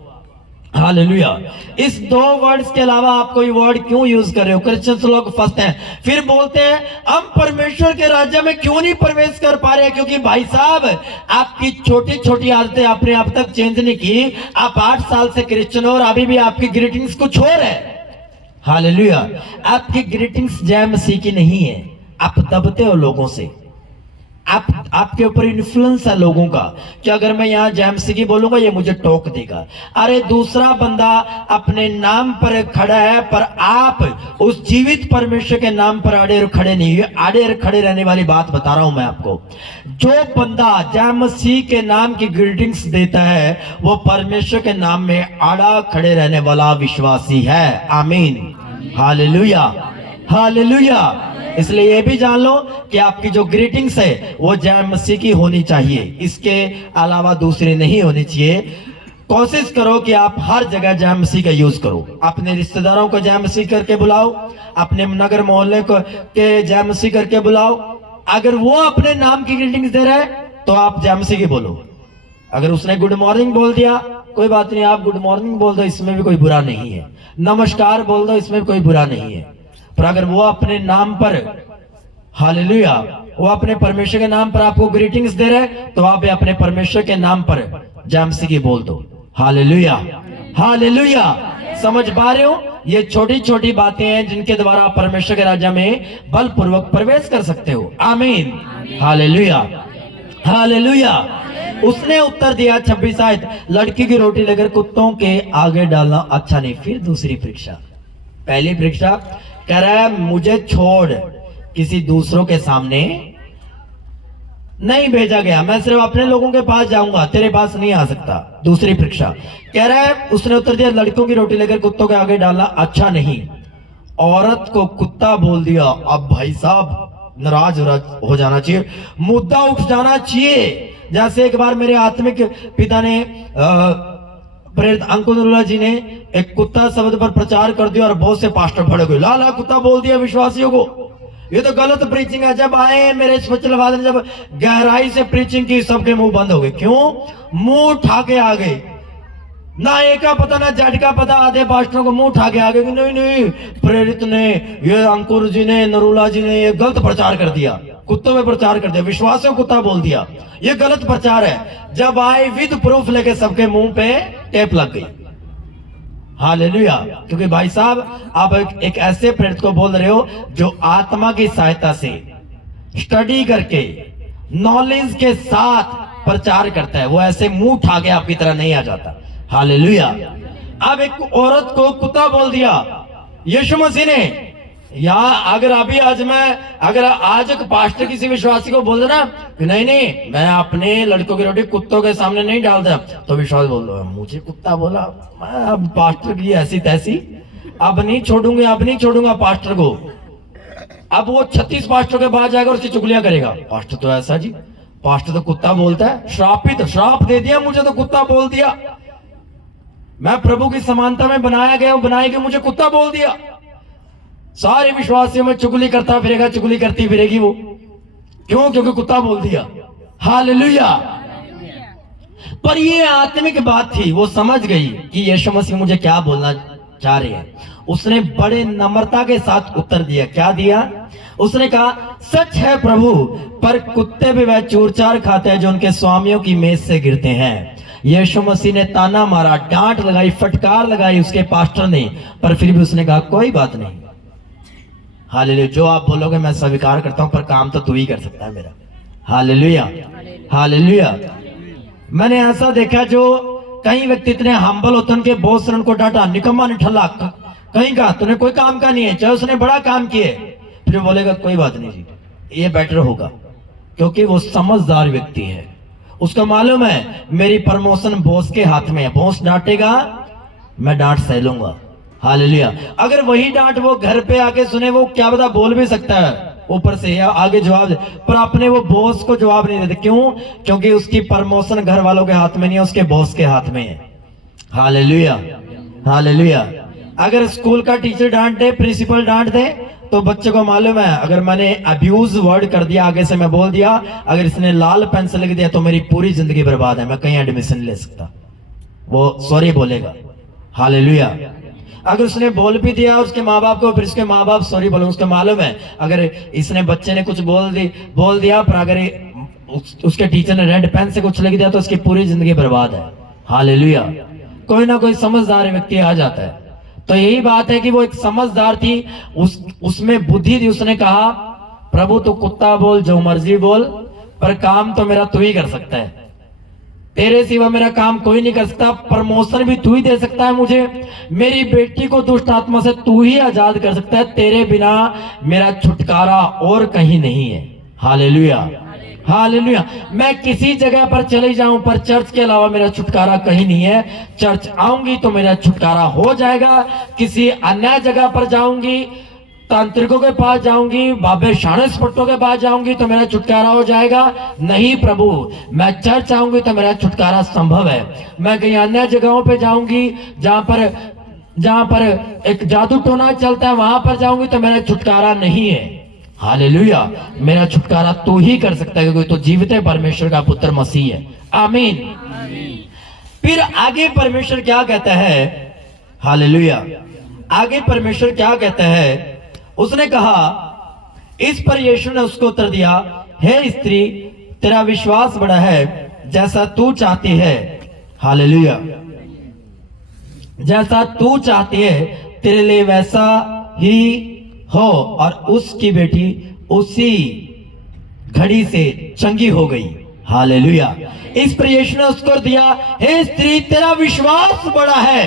हालेलुया। इस दो वर्ड्स के अलावा आप कोई वर्ड क्यों यूज कर रहे हो? क्रिश्चियंस लोग फंसते हैं, फिर बोलते हैं हम परमेश्वर के राज्य में क्यों नहीं प्रवेश कर पा रहे? क्योंकि भाई साहब, आपकी छोटी छोटी आदतें आपने अब तक चेंज नहीं की। आप 8 साल से क्रिश्चियन हो और अभी भी आपकी ग्रीटिंग्स कुछ और है। हालेलुया। आपकी ग्रीटिंग्स जय मसीह की नहीं है। आप दबते हो लोगों से, आपके ऊपर इन्फ्लुएंस है लोगों का कि अगर मैं यहाँ जय मसीह की बोलूंगा ये मुझे टोक देगा। अरे दूसरा बंदा अपने नाम पर खड़ा है, पर आप उस जीवित परमेश्वर के नाम पर आड़े और खड़े नहीं हुए। आड़े और खड़े रहने वाली बात बता रहा हूं मैं आपको। जो बंदा जय मसीह के नाम की ग्रीटिंग्स देता है वो परमेश्वर के नाम में आड़ा खड़े रहने वाला विश्वासी है। आमीन, हालेलुया, हालेलुया। इसलिए ये भी जान लो कि आपकी जो ग्रीटिंग्स है वो जय मसीह की होनी चाहिए, इसके अलावा दूसरी नहीं होनी चाहिए। कोशिश करो कि आप हर जगह जय मसीह का यूज करो। अपने रिश्तेदारों को जय मसीह करके बुलाओ, अपने नगर मोहल्ले को के जय मसीह करके बुलाओ। अगर वो अपने नाम की ग्रीटिंग्स दे रहा है तो आप जय मसीह की बोलो। अगर उसने गुड मॉर्निंग बोल दिया, कोई बात नहीं, आप गुड मॉर्निंग बोल दो, इसमें भी कोई बुरा नहीं है। नमस्कार बोल दो, इसमें भी कोई बुरा नहीं है। पर अगर वो अपने नाम पर, हालेलुया, वो अपने परमेश्वर के नाम पर आपको ग्रीटिंग्स दे रहे तो आप भी अपने परमेश्वर के नाम पर जय मसीह की बोल दो। Hallelujah, hallelujah. समझ पा रहे हो? ये छोटी छोटी बातें हैं जिनके द्वारा आप परमेश्वर के राज्य में बलपूर्वक प्रवेश कर सकते हो। आमीन, हालेलुया, हालेलुया। उसने उत्तर दिया 26 आयत, लड़की की रोटी लेकर कुत्तों के आगे डालना अच्छा नहीं। फिर दूसरी परीक्षा। पहली परीक्षा कह रहा है मुझे छोड़ किसी दूसरों के सामने नहीं भेजा गया, मैं सिर्फ अपने लोगों के पास जाऊंगा, तेरे पास नहीं आ सकता। दूसरी परीक्षा कह रहा है, उसने उत्तर दिया लड़कों की रोटी लेकर कुत्तों के आगे डालना अच्छा नहीं। औरत को कुत्ता बोल दिया। अब भाई साहब नाराज हो जाना चाहिए, मुद्दा उठ जाना चाहिए। जैसे एक बार मेरे आत्मिक पिता ने प्रेरित अंकुर जी ने एक कुत्ता शब्द पर प्रचार कर दिया और बहुत से पास्टर भड़क गए। लाला कुत्ता बोल दिया विश्वासियों को, ये तो गलत प्रीचिंग है। जब आए मेरे स्पिरिचुअल ने जब गहराई से प्रीचिंग की, सबके मुंह बंद हो गए। क्यों? मुंह उठा के आ गए। ना ए का पता ना जेड का पता, आधे पास्टरों को मुंह उठा के आ गए कि नहीं नहीं, प्रेरित ने, ये अंकुर जी ने, नरूला जी ने ये गलत प्रचार कर दिया, कुत्तों में प्रचार कर दिया, विश्वासियों को कुत्ता बोल दिया, ये गलत प्रचार है। जब आए विद प्रूफ लेके सबके मुंह पे टेप लग गई। हालेलुया। क्योंकि भाई साहब आप एक ऐसे प्रेरित को बोल रहे हो जो आत्मा की सहायता से स्टडी करके नॉलेज के साथ प्रचार करता है। वो ऐसे मुंह उठा के आपकी तरह नहीं आ जाता। हालेलुया। अब एक औरत को कुत्ता बोल दिया यीशु मसीह ने। या अगर अभी अगर आज एक पास्टर किसी विश्वासी को बोल देना कि नहीं नहीं मैं अपने लड़कों की रोटी कुत्तों के सामने नहीं डालता, तो विश्वास बोल दो मुझे कुत्ता बोला, मैं अब पास्टर की ऐसी तैसी, अब नहीं छोड़ूंगा पास्टर को। अब वो 36 पास्टर के पास जाएगा और उसकी चुगलियां करेगा। पास्टर तो ऐसा जी, पास्टर तो कुत्ता बोलता है, श्राप दे दिया मुझे, तो कुत्ता बोल दिया। मैं प्रभु की समानता में बनाया गया हूं, बनाई गई, मुझे कुत्ता बोल दिया। सारे विश्वासियों में चुगली करता फिरेगा, चुगली करती फिरेगी वो। क्यों? क्योंकि कुत्ता बोल दिया। हालेलुया। पर ये आत्मिक बात थी, वो समझ गई कि यीशु मसीह मुझे क्या बोलना चाह रहे हैं। उसने बड़े नम्रता के साथ उत्तर दिया। क्या दिया? उसने कहा सच है प्रभु, पर कुत्ते भी वह चूर-चार खाते हैं जो उनके स्वामियों की मेज से गिरते हैं। यीशु मसीह ने ताना मारा, डांट लगाई, फटकार लगाई उसके पास्टर ने, पर फिर भी उसने कहा कोई बात नहीं। हालेलुया। जो आप बोलोगे मैं स्वीकार करता हूं, पर काम तो तू ही कर सकता है मेरा। Hallelujah, hallelujah. मैंने ऐसा देखा जो कई व्यक्ति इतने हम्बल होते हैं, उनके बॉस ने उनको डांटा, निकम्मा निठल्ला, कहीं का तूने कोई काम का नहीं है, चाहे उसने बड़ा काम किए, फिर बोलेगा कोई बात नहीं जी, ये बेटर होगा, क्योंकि वो समझदार व्यक्ति है। उसको मालूम है मेरी प्रमोशन बॉस के हाथ में है, बॉस डांटेगा मैं डांट सह लूंगा। हालेलुया। अगर वही डांट वो घर पे आके सुने, वो क्या पता बोल भी सकता है ऊपर से या आगे जवाब दे, पर अपने वो बॉस को जवाब नहीं देते। क्यों? क्योंकि उसकी प्रमोशन घर वालों के हाथ में नहीं है, उसके बॉस के हाथ में है। Hallelujah, hallelujah. अगर स्कूल का टीचर डांट दे, प्रिंसिपल डांट दे, तो बच्चे को मालूम है अगर मैंने अब्यूज वर्ड कर दिया, आगे से मैं बोल दिया, अगर इसने लाल पेन से लिख दिया तो मेरी पूरी जिंदगी बर्बाद है, मैं कहीं एडमिशन ले सकता। वो सॉरी बोलेगा। हालेलुया। अगर उसने बोल भी दिया उसके माँ बाप को, फिर उसके माँ बाप सॉरी बोलो, उसको मालूम है अगर इसने बच्चे ने कुछ बोल दिया, पर अगर उसके टीचर ने रेड पेन से कुछ लिख दिया तो उसकी पूरी जिंदगी बर्बाद है। हालेलुया। कोई ना कोई समझदार व्यक्ति आ जाता है। तो यही बात है कि वो एक समझदार थी, उसमें बुद्धि थी। उसने कहा प्रभु तू कुत्ता बोल, जो मर्जी बोल, पर काम तो मेरा तू ही कर सकता है, तेरे सिवा मेरा काम कोई नहीं कर सकता, प्रमोशन भी तू ही दे सकता है मुझे, मेरी बेटी को दुष्ट आत्मा से तू ही आजाद कर सकता है, तेरे बिना मेरा छुटकारा और कहीं नहीं है। Hallelujah, hallelujah. मैं किसी जगह पर चले जाऊं पर चर्च के अलावा मेरा छुटकारा कहीं नहीं है। चर्च आऊंगी तो मेरा छुटकारा हो जाएगा, किसी अन्य जगह पर जाऊंगी, तांत्रिकों के पास जाऊंगी, बाबे शाणस पट्टों के पास जाऊंगी तो मेरा छुटकारा हो जाएगा। नहीं प्रभु, मैं चर्च आऊंगी तो मेरा छुटकारा संभव है। मैं कहीं अन्य जगहों पे जाऊंगी जहां पर एक जादू टोना चलता है, वहां पर जाऊंगी तो मेरा छुटकारा नहीं है। हालेलुया। मेरा छुटकारा तू ही कर सकता है, क्योंकि तो जीवित परमेश्वर का पुत्र मसीह है। आमीन। फिर आगे परमेश्वर क्या कहता है? हालेलुया। आगे परमेश्वर क्या कहता है? उसने कहा, इस पर यीशु ने उसको उत्तर दिया, हे स्त्री, तेरा विश्वास बड़ा है, जैसा तू चाहती है। हालेलुया। जैसा तू चाहती है तेरे लिए वैसा ही हो। और उसकी बेटी उसी घड़ी से चंगी हो गई। हालेलुया। इस पर यीशु ने उसको दिया, हे स्त्री, तेरा विश्वास बड़ा है।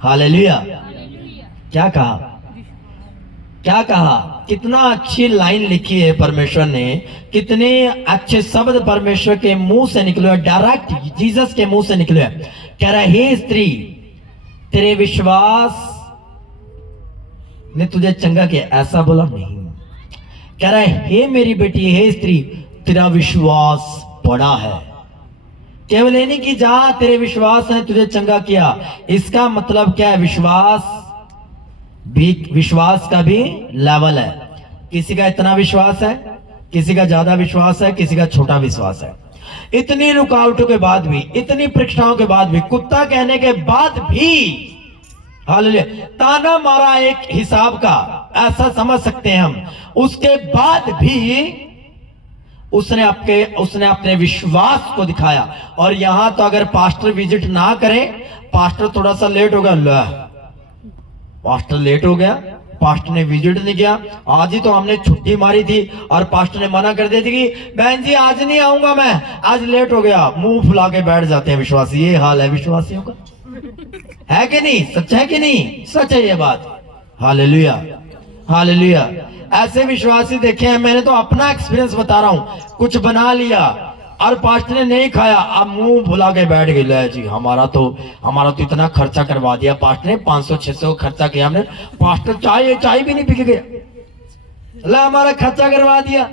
हालेलुया। क्या कहा? क्या कहा? कितना अच्छी लाइन लिखी है परमेश्वर ने, कितने अच्छे शब्द परमेश्वर के मुंह से निकले हैं, डायरेक्ट जीसस के मुंह से निकले हैं। कह रहा है, हे स्त्री, तेरे विश्वास ने तुझे चंगा किया। ऐसा बोला नहीं, कह रहा है, हे मेरी बेटी, हे स्त्री, तेरा विश्वास बड़ा है। केवल ये नहीं कि जा तेरे विश्वास ने तुझे चंगा किया, इसका मतलब क्या है? विश्वास का भी लेवल है। किसी का इतना विश्वास है, किसी का ज्यादा विश्वास है, किसी का छोटा विश्वास है। इतनी रुकावटों के बाद भी, इतनी परीक्षाओं के बाद भी, कुत्ता कहने के बाद भी, हालेलुया, ताना मारा एक हिसाब का, ऐसा समझ सकते हैं हम, उसके बाद भी उसने अपने विश्वास को दिखाया। और यहां तो अगर पास्टर विजिट ना करे, पास्टर थोड़ा सा लेट हो गया, पास्टर लेट हो गया, पास्टर ने विजिट नहीं किया, आज ही तो हमने छुट्टी मारी थी और पास्टर ने मना कर दी थी कि बहन जी आज नहीं आऊंगा मैं, आज लेट हो गया, मुंह फुला के बैठ जाते हैं विश्वासी। ये हाल है विश्वासियों का, है कि नहीं? सच है कि नहीं? सच है ये बात। Hallelujah, hallelujah. ऐसे विश्वासी देखे हैं, मैंने तो अपना एक्सपीरियंस बता रहा हूं। कुछ बना लिया और पास्टर ने नहीं खाया, अब मुंह भुला के बैठ गए, ले जी हमारा तो इतना खर्चा करवा दिया पास्टर ने, 500-600 खर्चा किया हमने, पास्टर चाय भी नहीं पी के गया, ला हमारा खर्चा करवा दिया।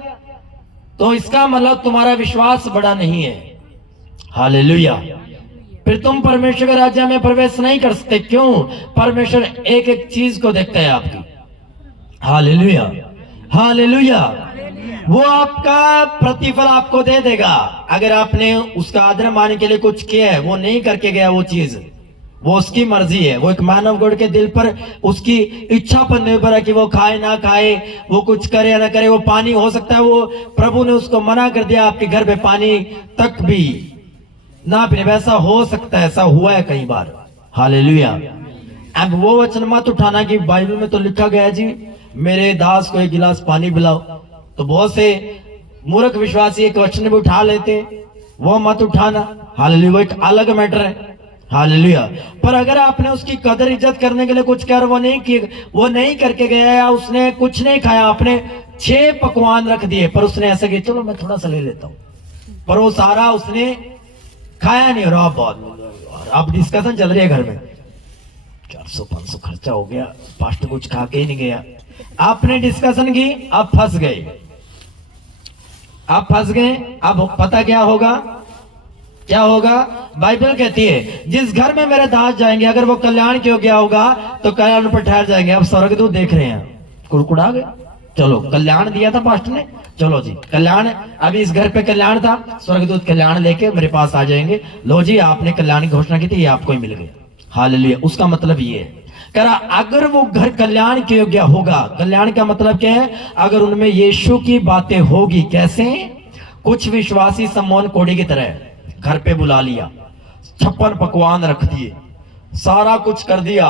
तो इसका मतलब तुम्हारा विश्वास बड़ा नहीं है। हालेलुया। फिर तुम परमेश्वर के राज्य में प्रवेश नहीं कर सकते। क्यों? परमेश्वर एक एक चीज को देखता है आपकी। Hallelujah, hallelujah. वो आपका प्रतिफल आपको दे देगा। अगर आपने उसका आदर मानने के लिए कुछ किया है, वो नहीं करके गया वो चीज, वो उसकी मर्जी है। वो एक मानव गॉड के दिल पर, उसकी इच्छा पर निर्भर है कि वो खाए ना खाए, वो कुछ करे या ना करे। वो पानी हो सकता है, वो प्रभु ने उसको मना कर दिया, आपके घर पे पानी तक भी ना पीने, वैसा हो सकता है, ऐसा हुआ है कई बार। हालेलुया। अब वो वचन मत उठाना कि बाइबल में तो लिखा गया जी मेरे दास को एक गिलास पानी पिलाओ, तो बहुत से मूर्ख विश्वासी एक वचन भी उठा लेते, वो मत उठाना। हालेलुया। वो एक अलग मैटर है। हालेलुया। पर अगर आपने उसकी कदर इज्जत करने के लिए कुछ कर, वो नहीं करके गया, या उसने कुछ नहीं खाया, आपने 6 पकवान रख दिए, पर उसने ऐसा किया चलो मैं थोड़ा सा ले लेता हूं, पर वो सारा उसने खाया नहीं। और अब डिस्कशन चल रही है घर में, 400-500 खर्चा हो गया, पास्टर कुछ खा के ही नहीं गया। आपने डिस्कशन की, आप फंस गए, आप फंस गए। अब पता क्या होगा? क्या होगा? बाइबल कहती है जिस घर में मेरे दास जाएंगे, अगर वो कल्याण क्यों गया होगा तो कल्याण पर ठहर जाएंगे। अब स्वर्गदूत देख रहे हैं, कुड़कुड़ा गए, चलो कल्याण दिया था पास्टर ने, चलो जी कल्याण, अभी इस घर पे कल्याण था, स्वर्गदूत कल्याण लेके मेरे पास आ जाएंगे, लो जी आपने कल्याण की घोषणा की थी, ये आपको ही मिल गया। हालेलुया। उसका मतलब ये है, कह रहा अगर वो घर कल्याण के योग्य होगा, कल्याण का मतलब क्या है, अगर उनमें यीशु की बातें होगी। कैसे? कुछ विश्वासी सम्मोहन कोड़ी की तरह घर पे बुला लिया, 56 पकवान रख दिए, सारा कुछ कर दिया,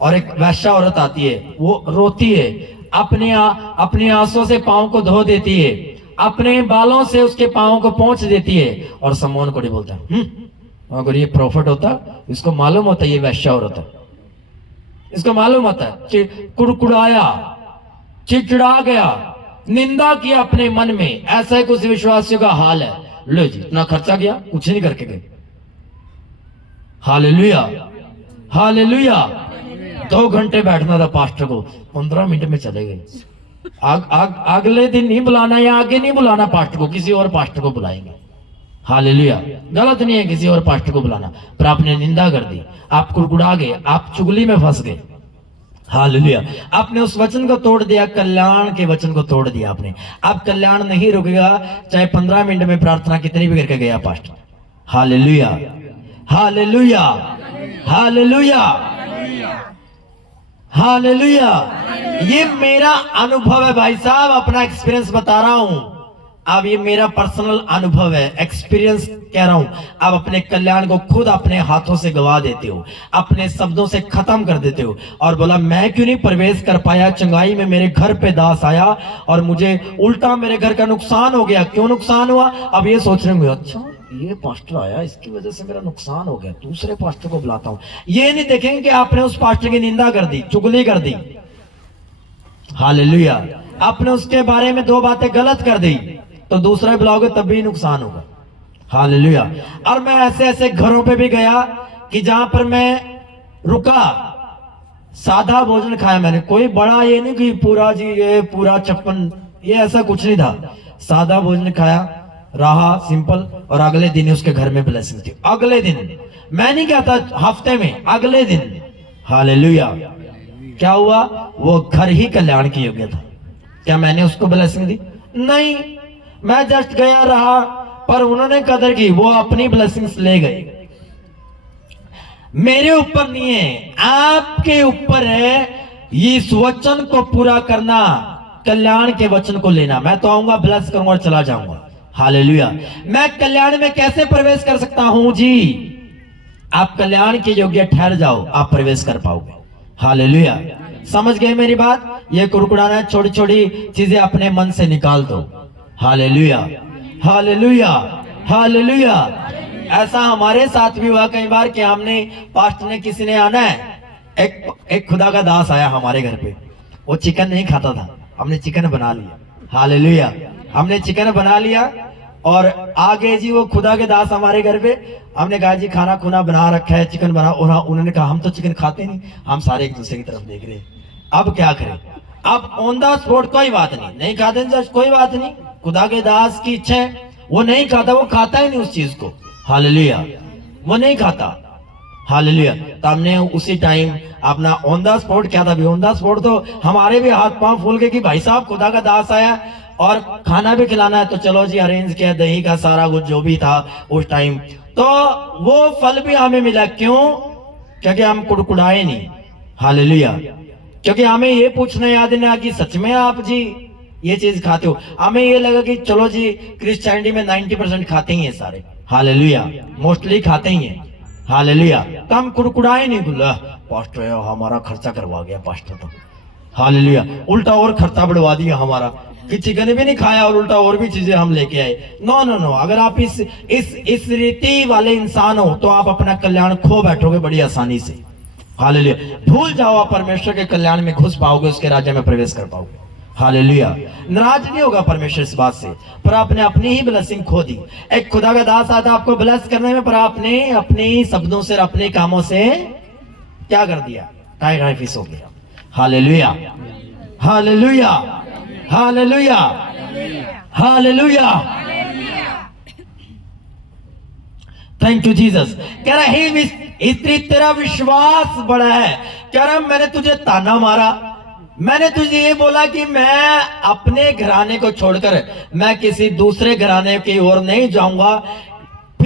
और एक वैश्या औरत आती है, वो रोती है, अपने आंसुओं से पांव को धो देती है, अपने बालों से उसके पांव को पोंछ देती है, और सम्मोहन कोड़ी बोलता है अगर ये प्रॉफिट होता, इसको मालूम होता ये वैश्या औरत है, इसको मालूम होता है। कुड़कुड़ाया, चिड़चिड़ा गया, निंदा किया अपने मन में। ऐसा ही कुछ विश्वासियों का हाल है। लो जी, इतना खर्चा किया, कुछ नहीं करके गए। Hallelujah, hallelujah. 2 घंटे बैठना था पास्टर को, 15 मिनट में चले गए। अगले दिन नहीं बुलाना, या आगे नहीं बुलाना पास्टर को, किसी और पास्टर को बुलाएंगे। हालेलुया। गलत नहीं है किसी और पास्टर को बुलाना, पर आपने निंदा कर दी, आप कुड़कुड़ा गए, आप चुगली में फंस गए। हालेलुया। आपने उस वचन को तोड़ दिया, कल्याण के वचन को तोड़ दिया आपने। अब कल्याण नहीं रुकेगा, चाहे 15 मिनट में प्रार्थना कितनी भी करके गया pastor. Hallelujah, hallelujah, hallelujah, hallelujah. ये मेरा अनुभव है भाई साहब, अपना एक्सपीरियंस बता रहा हूं। अब ये मेरा पर्सनल अनुभव है, एक्सपीरियंस कह रहा हूं। अब अपने कल्याण को खुद अपने हाथों से गवा देते हो, अपने शब्दों से खत्म कर देते हो, और बोला मैं क्यों नहीं प्रवेश कर पाया। चंगाई में मेरे घर पे दास आया और मुझे उल्टा मेरे घर का नुकसान हो गया। क्यों नुकसान हुआ? अब ये सोच रहे होंगे, अच्छा ये पास्टर आया, इसकी वजह से मेरा नुकसान हो गया, दूसरे पास्टर को बुलाता हूं। ये नहीं देखेंगे कि आपने उस पास्टर की निंदा कर दी, चुगली कर दी। हालेलुया। आपने उसके बारे में 2 बातें गलत कर दी, तो दूसरा बुलाओगे तब भी नुकसान होगा। हालेलुया। और मैं ऐसे ऐसे घरों पे भी गया कि जहां पर मैं रुका, सादा भोजन खाया मैंने, कोई बड़ा ये नहीं कि पूरा जी ये पूरा 56, ये ऐसा कुछ नहीं था। सादा भोजन खाया, रहा सिंपल, और अगले दिन उसके घर में ब्लेसिंग थी। अगले दिन, मैं नहीं कहता हफ्ते में, अगले दिन। हालेलुया। क्या हुआ? वो घर ही कल्याण की योग्य था। क्या मैंने उसको ब्लेसिंग दी? नहीं, मैं जस्ट गया रहा, पर उन्होंने कदर की, वो अपनी ब्लेसिंग्स ले गए। मेरे ऊपर नहीं है, आपके ऊपर है इस वचन को पूरा करना, कल्याण के वचन को लेना। मैं तो आऊंगा, ब्लेस करूंगा और चला जाऊंगा। हालेलुया। मैं कल्याण में कैसे प्रवेश कर सकता हूं जी? आप कल्याण के योग्य ठहर जाओ, आप प्रवेश कर पाओगे। हालेलुया। समझ गए मेरी बात? ये कुड़कुड़ाना, छोटी छोटी चीजें अपने मन से निकाल दो। Hallelujah, hallelujah, hallelujah. ऐसा हमारे साथ भी हुआ कई बार कि हमने, पास्टर ने, किसी ने आना है, एक खुदा का दास आया हमारे घर पे, वो चिकन नहीं खाता था, हमने चिकन बना लिया। हालेलुया। हमने चिकन बना लिया और आगे जी वो खुदा के दास हमारे घर पे, हमने कहा जी खाना खुना बना रखा है, चिकन बना, उन्होंने कहा हम तो चिकन खाते नहीं। हम सारे एक दूसरे की तरफ देख रहे हैं, अब क्या करें? अब ऑन द स्पॉट कोई बात नहीं खाते, जस्ट कोई बात नहीं, खुदा के दास की इच्छा है, वो नहीं खाता, वो खाता ही नहीं उस चीज को। हालेलुया। वो नहीं खाता। हालेलुया। तो हमने उसी टाइम अपना ऑन द स्पॉट, क्या था ऑन द स्पॉट, तो हमारे भी हाथ पांव फूल गए कि भाई साहब खुदा का दास आया और खाना भी खिलाना है, तो चलो जी अरेंज किया, दही का सारा कुछ जो भी था उस टाइम। तो वो फल भी हमें मिला। क्यों? क्योंकि हम कुड़कुड़ाए नहीं। हालेलुया। क्योंकि हमें ये पूछना याद नहीं आ कि सच में आप जी ये चीज खाते हो। हमें ये लगा कि चलो जी क्रिश्चियनिटी में 90% खाते ही हैं सारे। हालेलुया। मोस्टली खाते ही हैं। हालेलुया। तो हम कुड़कुड़ाए नहीं, बोला पास्टर है हमारा खर्चा करवा गया पास्टर तो। हालेलुया। उल्टा और खर्चा बढ़वा दिया हमारा कि चिकन भी नहीं खाया और उल्टा और भी चीजें हम लेके आए। No no no. अगर आप इस रीति वाले इंसान हो तो आप अपना कल्याण खो बैठोगे बड़ी आसानी से। हालेलुया। भूल जाओ, आप परमेश्वर के कल्याण में घुस पाओगे, उसके राज्य में प्रवेश कर पाओगे। हालेलुया। नाराज नहीं होगा परमेश्वर इस बात से, पर आपने अपनी ही ब्लेसिंग खो दी। एक खुदा का दास आता आपको ब्लेस करने में, पर आपने अपने शब्दों से, अपने कामों से क्या कर दिया? टाई फिस हो गया। Hallelujah, hallelujah, hallelujah, hallelujah. Thank you Jesus. कह रहा है इतनी तेरा विश्वास बड़ा है। कह रहा मैंने तुझे ताना मारा, मैंने तुझे ये बोला कि मैं अपने घराने को छोड़कर मैं किसी दूसरे घराने की ओर नहीं जाऊंगा,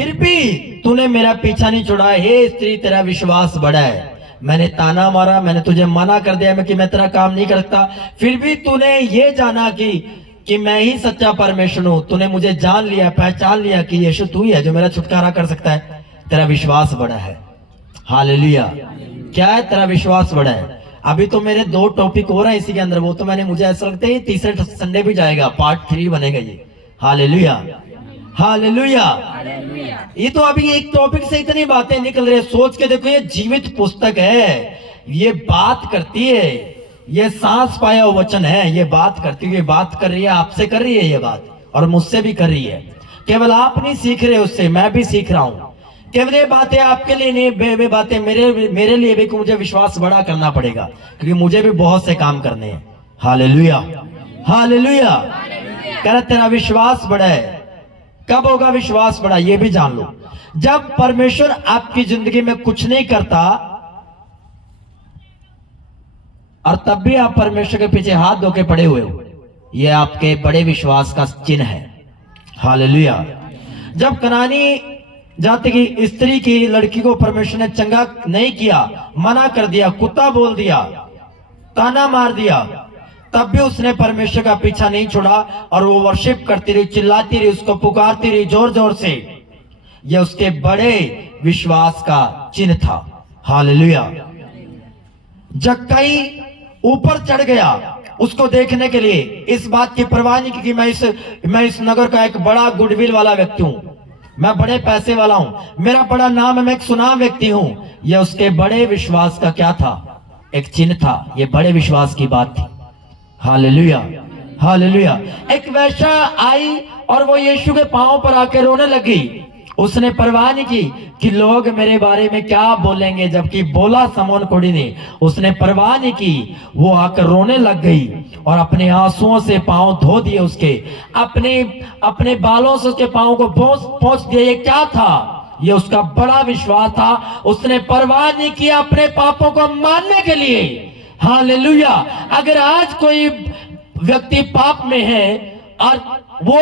फिर भी तूने मेरा पीछा नहीं छोड़ा, हे स्त्री तेरा विश्वास बड़ा है। मैंने ताना मारा, मैंने तुझे मना कर दिया कि मैं तेरा काम नहीं करता, फिर भी तूने ये जाना कि मैं ही सच्चा परमेश्वर हूं। तूने मुझे जान लिया, पहचान लिया कि यीशु तू ही है जो मेरा छुटकारा कर सकता है। तेरा विश्वास बड़ा है। हालेलुया। क्या है? तेरा विश्वास बड़ा है। अभी तो मेरे 2 टॉपिक हो रहे हैं इसी के अंदर, वो तो मैंने मुझे ऐसा लगता है तीसरे संडे भी जाएगा, पार्ट 3 बनेगा ये। Hallelujah, hallelujah. ये तो अभी एक टॉपिक से इतनी बातें निकल रही है, सोच के देखो, ये जीवित पुस्तक है, ये बात करती है, ये सांस पाया हुआ वचन है, ये बात करती है, ये बात कर रही है, आपसे कर रही है ये बात, और मुझसे भी कर रही है। केवल आप नहीं सीख रहे उससे, मैं भी सीख रहा हूं। केवल ये बातें आपके लिए नहीं, वे बातें मेरे लिए भी, मुझे विश्वास बड़ा करना पड़ेगा, क्योंकि मुझे भी बहुत से काम करने हैं। Hallelujah, hallelujah. कह रहा तेरा विश्वास बड़ा है। कब होगा विश्वास बड़ा? ये भी जान लो, जब परमेश्वर आपकी जिंदगी में कुछ नहीं करता और तब भी आप परमेश्वर के पीछे हाथ धो के पड़े हुए हो, ये आपके बड़े विश्वास का चिन्ह है। हालेलुया। जब कनानी जाति की स्त्री की लड़की को परमेश्वर ने चंगा नहीं किया, मना कर दिया, कुत्ता बोल दिया, ताना मार दिया, तब भी उसने परमेश्वर का पीछा नहीं छोड़ा और वो वर्शिप करती रही, चिल्लाती रही, उसको पुकारती रही जोर जोर से। यह उसके बड़े विश्वास का चिन्ह था। हालेलुया। जक्कई ऊपर चढ़ गया उसको देखने के लिए, इस बात की परवाह नहीं की कि मैं इस नगर का एक बड़ा गुडविल वाला व्यक्ति हूं, मैं बड़े पैसे वाला हूं, मेरा बड़ा नाम है, मैं एक सुनाम व्यक्ति हूं। यह उसके बड़े विश्वास का क्या था? एक चिन्ह था। यह बड़े विश्वास की बात थी। Hallelujah, hallelujah. एक वैश्या आई और वो यीशु के पांव पर आके रोने लगी। उसने परवाह नहीं की कि लोग मेरे बारे में क्या बोलेंगे, जबकि बोला समौन कोड़ी ने। उसने परवाह नहीं की, वो आकर रोने लग गई और अपने आंसुओं से पांव धो दिए उसके, अपने बालों से उसके पांव को पोंछ दिए। ये क्या था? ये उसका बड़ा विश्वास था। उसने परवाह नहीं किया अपने पापों को मानने के लिए। हालेलुया। अगर आज कोई व्यक्ति पाप में है और वो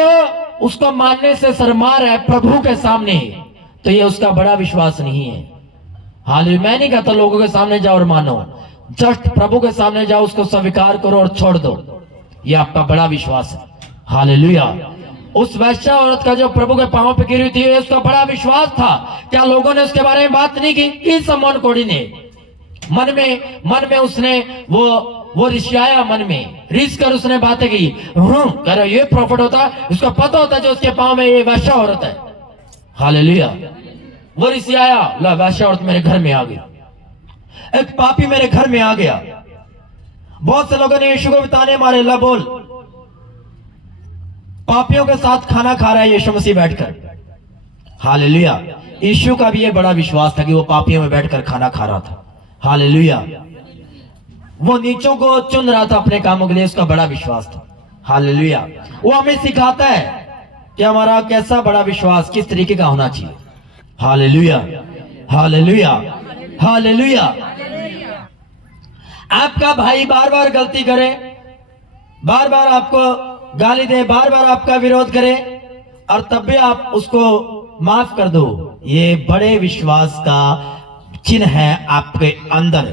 उसको मानने से शर्मा रहा है प्रभु के सामने, तो ये उसका बड़ा विश्वास नहीं है। हालेलुया। मैं नहीं कहता लोगों के सामने जाओ और मानो, जस्ट प्रभु के सामने जाओ, उसको स्वीकार करो और छोड़ दो, ये आपका बड़ा विश्वास है। हालेलुया। उस वैश्या औरत का जो प्रभु के पांव पे गिरी थी, उसका बड़ा विश्वास था। क्या लोगों ने उसके बारे में बात नहीं की? समौन कोड़ी ने मन में उसने वो रिसियाया, मन में रिस कर उसने बातें की। कह रहा ये प्रॉफिट होता, उसको पता होता जो उसके पांव में ये वैश्या औरत है। हालेलुया। वो रिसियाया, ला वैश्या औरत मेरे घर में आ गई, एक पापी मेरे घर में आ गया। बहुत से लोगों ने यीशु को ताने मारे, ला बोल, पापियों के साथ खाना खा रहा है यीशु मसीह बैठकर। हालेलुया। यीशु का भी ये बड़ा विश्वास था कि वो पापियों में बैठकर खाना खा रहा था। हालेलुया। वो नीचों को चुन रहा था अपने कामों के लिए, उसका बड़ा विश्वास था। हालेलुया। वो हमें सिखाता है कि हमारा कैसा बड़ा विश्वास किस तरीके का होना चाहिए। Hallelujah, hallelujah, hallelujah. आपका भाई बार बार गलती करे, बार बार आपको गाली दे, बार बार आपका विरोध करे और तब भी आप उसको माफ कर दो, ये बड़े विश्वास का चिन्ह है आपके अंदर।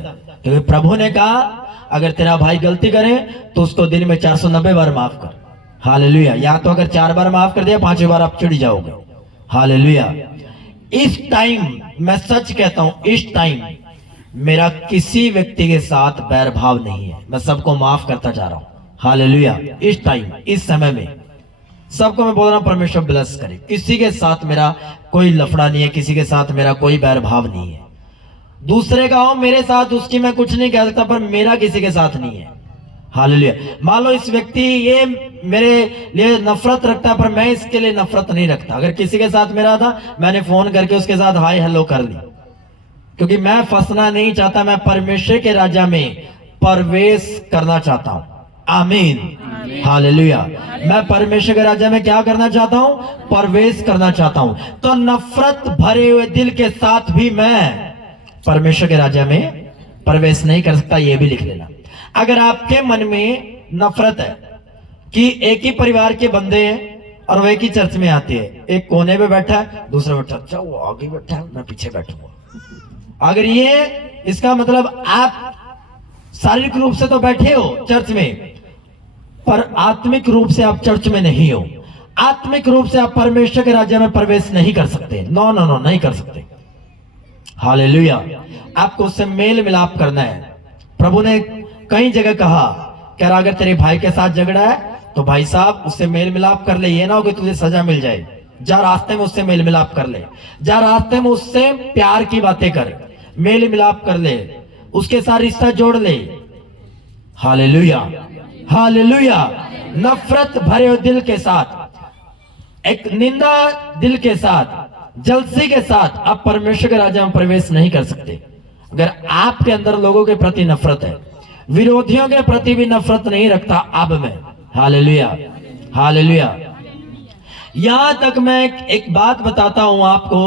क्योंकि प्रभु ने कहा अगर तेरा भाई गलती करे तो उसको दिन में 490 बार माफ कर। हालेलुया। या तो अगर 4 बार माफ कर दिया, 5वीं बार आप चिढ़ जाओगे। हालेलुया। इस टाइम मैं सच कहता हूं, इस टाइम मेरा किसी व्यक्ति के साथ बैर भाव नहीं है, मैं सबको माफ करता जा रहा हूं। हालेलुया। इस टाइम, इस समय में सबको मैं बोल रहा हूं परमेश्वर ब्लेस करे। किसी के साथ मेरा कोई लफड़ा नहीं है, किसी के साथ मेरा कोई बैर भाव नहीं है। दूसरे का हो मेरे साथ, उसकी मैं कुछ नहीं कह सकता, पर मेरा किसी के साथ नहीं है। हालेलुया। मान लो इस व्यक्ति ये मेरे लिए नफरत रखता है, पर मैं इसके लिए नफरत नहीं रखता। अगर किसी के साथ मेरा था, मैंने फोन करके उसके साथ हाय हेलो कर ली, क्योंकि मैं फंसना नहीं चाहता। मैं परमेश्वर के राज्य में प्रवेश करना चाहता हूं। आमीन, हालेलुया। मैं परमेश्वर के राज्य में क्या करना चाहता हूं? प्रवेश करना चाहता हूं। तो नफरत भरे हुए दिल के साथ भी मैं परमेश्वर के राज्य में प्रवेश नहीं कर सकता, यह भी लिख लेना। अगर आपके मन में नफरत है कि एक ही परिवार के बंदे हैं और वो एक ही चर्च में आते हैं, एक कोने पे बैठा है, दूसरा बैठा, अच्छा वो आगे बैठा है, मैं पीछे बैठूंगा। अगर ये इसका मतलब आप शारीरिक रूप से तो बैठे हो चर्च में, पर आत्मिक रूप से आप चर्च में नहीं हो। आत्मिक रूप से आप परमेश्वर के राज्य में प्रवेश नहीं कर सकते। नो नो नो, नहीं कर सकते। हालेलुया। आपको उससे मेल मिलाप करना है। प्रभु ने कई जगह कहा कि अगर तेरे भाई के साथ झगड़ा है तो भाई साहब उससे मेल मिलाप कर ले, ये ना हो कि तुझे सजा मिल जाए। जा रास्ते में उससे मेल मिलाप कर ले, जा रास्ते में उससे प्यार की बातें कर, मेल मिलाप कर ले, उसके साथ रिश्ता जोड़ ले। Hallelujah, hallelujah. नफरत भरे हुए दिल के साथ, एक निंदा दिल के साथ, जलसी के साथ आप परमेश्वर के राज्य में प्रवेश नहीं कर सकते। अगर आपके अंदर लोगों के प्रति नफरत है, विरोधियों के प्रति भी नफरत नहीं रखता अब मैं, हालेलुया, हालेलुया। यहां तक मैं एक बात बताता हूं आपको,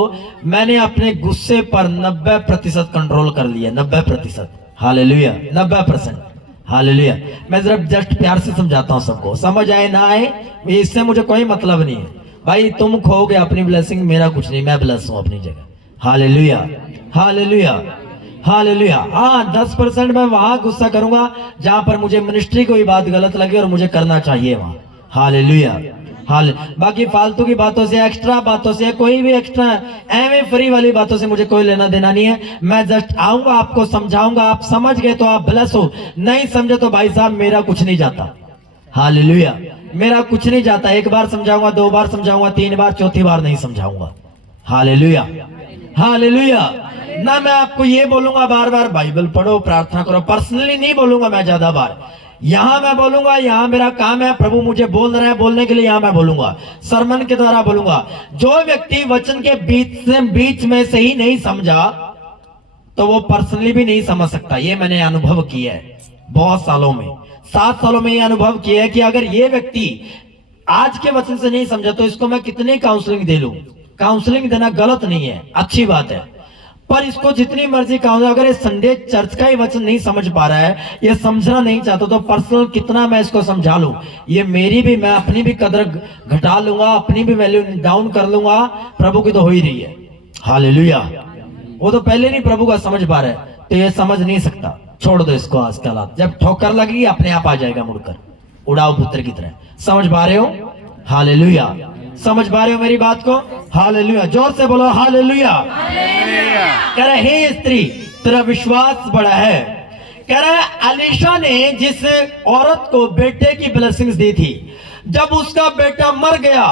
मैंने अपने गुस्से पर 90% कंट्रोल कर लिया। 90%, हालेलुया, 90%, हालेलुया। मैं जरा जस्ट प्यार से समझाता हूं सबको, समझ आए ना आए इससे मुझे कोई मतलब नहीं है। भाई तुम खोगे अपनी ब्लेसिंग, मेरा कुछ नहीं, मैं ब्लेस हूं अपनी जगह। Hallelujah, hallelujah, hallelujah. हाँ, 10% मैं वहां गुस्सा करूंगा जहां पर मुझे मिनिस्ट्री कोई बात गलत लगे और मुझे करना चाहिए वहां। हालेलुया, हाल बाकी फालतू की बातों से, एक्स्ट्रा बातों से, कोई भी एक्स्ट्रा एवं फ्री वाली बातों से मुझे कोई लेना देना नहीं है। मैं जस्ट आऊंगा, आपको समझाऊंगा, आप समझ गए तो आप ब्लेस हो, नहीं समझे तो भाई साहब मेरा कुछ नहीं जाता। हालेलुया, मेरा कुछ नहीं जाता। एक बार समझाऊंगा, 2 बार समझाऊंगा, 3 बार, चौथी बार नहीं समझाऊंगा। Hallelujah, hallelujah. ना मैं आपको ये बोलूंगा बार बार बाइबल पढ़ो, प्रार्थना करो, पर्सनली नहीं बोलूंगा मैं ज्यादा बार। यहां मैं बोलूंगा, यहां मेरा काम है, प्रभु मुझे बोल रहे हैं बोलने के लिए, यहां मैं बोलूंगा, सरमन के द्वारा बोलूंगा। जो व्यक्ति वचन के बीच में से ही नहीं समझा तो वो पर्सनली भी नहीं समझ सकता। ये मैंने अनुभव किया है बहुत सालों में, 7 सालों में ये अनुभव किया है कि अगर ये व्यक्ति आज के वचन से नहीं समझा तो इसको मैं कितनी काउंसलिंग दे लूं। काउंसलिंग देना गलत नहीं है, अच्छी बात है, पर इसको जितनी मर्जी काउंसलिंग, अगर ये संडे चर्च का ही वचन नहीं समझ पा रहा है, ये समझना नहीं चाहता, तो पर्सनल कितना मैं इसको समझा लूं, ये मेरी भी, मैं अपनी भी कदर घटा लूंगा, अपनी भी वैल्यू डाउन कर लूंगा, प्रभु की तो हो ही रही है। हालेलुया। वो तो पहले नहीं प्रभु का समझ पा रहा है, तो ये समझ नहीं सकता, छोड़ दो इसको। आजकल जब ठोकर लगेगी अपने आप आ जाएगा मुड़कर, उड़ाओ पुत्र की तरह। समझ पा रहे हो? हालेलुया। समझ पा रहे हो मेरी बात को? हालेलुया। जोर से बोलो हालेलुया। कह रहे हे स्त्री तेरा विश्वास बड़ा है। कह रहा है अलीशा ने जिस औरत को बेटे की ब्लेसिंग्स दी थी, जब उसका बेटा मर गया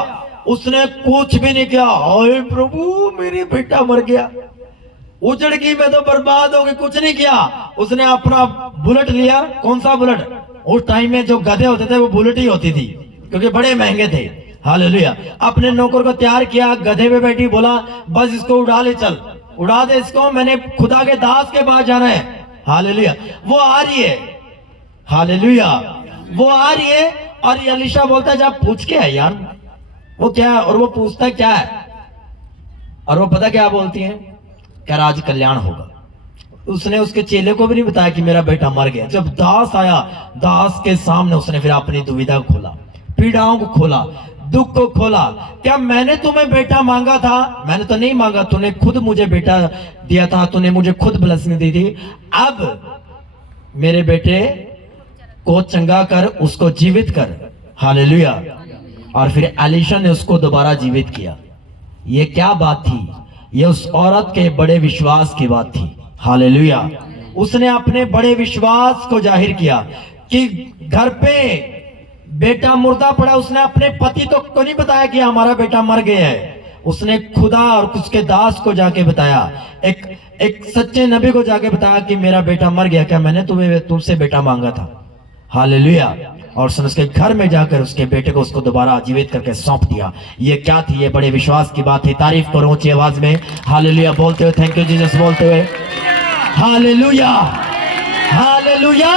उसने कुछ भी नहीं किया। ओए प्रभु मेरी बेटा मर गया, उजड़ गई, मैं तो बर्बाद हो गई, कुछ नहीं किया। उसने अपना बुलेट लिया। कौन सा बुलेट? उस टाइम में जो गधे होते थे वो बुलेट ही होती थी, क्योंकि बड़े महंगे थे। हालेलुया। अपने नौकर को तैयार किया, गधे पे बैठी, बोला बस इसको उड़ा ले, चल उड़ा दे इसको, मैंने खुदा के दास के पास जाना है। हालेलुया। वो आ रही है, हालेलुया, वो आ रही है। और अलीशा बोलता है जब पूछ के है यार वो क्या है, और वो पूछता है क्या है, और वो पता क्या बोलती है, क्या आज कल्याण होगा। उसने उसके चेले को भी नहीं बताया कि मेरा बेटा मर गया। जब दास आया, दास के सामने उसने फिर अपनी दुविधा को खोला, पीड़ाओं को खोला, दुख को खोला। क्या मैंने तुम्हें बेटा मांगा था? मैंने तो नहीं मांगा, तूने खुद मुझे बेटा दिया था, तूने मुझे खुद ब्लेसिंग दी थी। अब मेरे बेटे को चंगा कर, उसको जीवित कर। हालेलुया। और फिर अलीशा ने उसको दोबारा जीवित किया। ये क्या बात थी? ये उस औरत के बड़े विश्वास की बात थी। हालेलुया। उसने अपने बड़े विश्वास को जाहिर किया कि घर पे बेटा मुर्दा पड़ा, उसने अपने पति तो को नहीं बताया कि हमारा बेटा मर गया है, उसने खुदा और उसके दास को जाके बताया, एक सच्चे नबी को जाके बताया कि मेरा बेटा मर गया, क्या मैंने तुमसे बेटा मांगा था। हालेलुया। और उसने उसके घर में जाकर उसके बेटे को उसको दोबारा जीवित करके सौंप दिया। ये क्या थी? ये बड़े विश्वास की बात थी। तारीफ करो ऊंची आवाज में हालेलुया बोलते हुए, थैंक यू जीसस बोलते हुए। Hallelujah, hallelujah.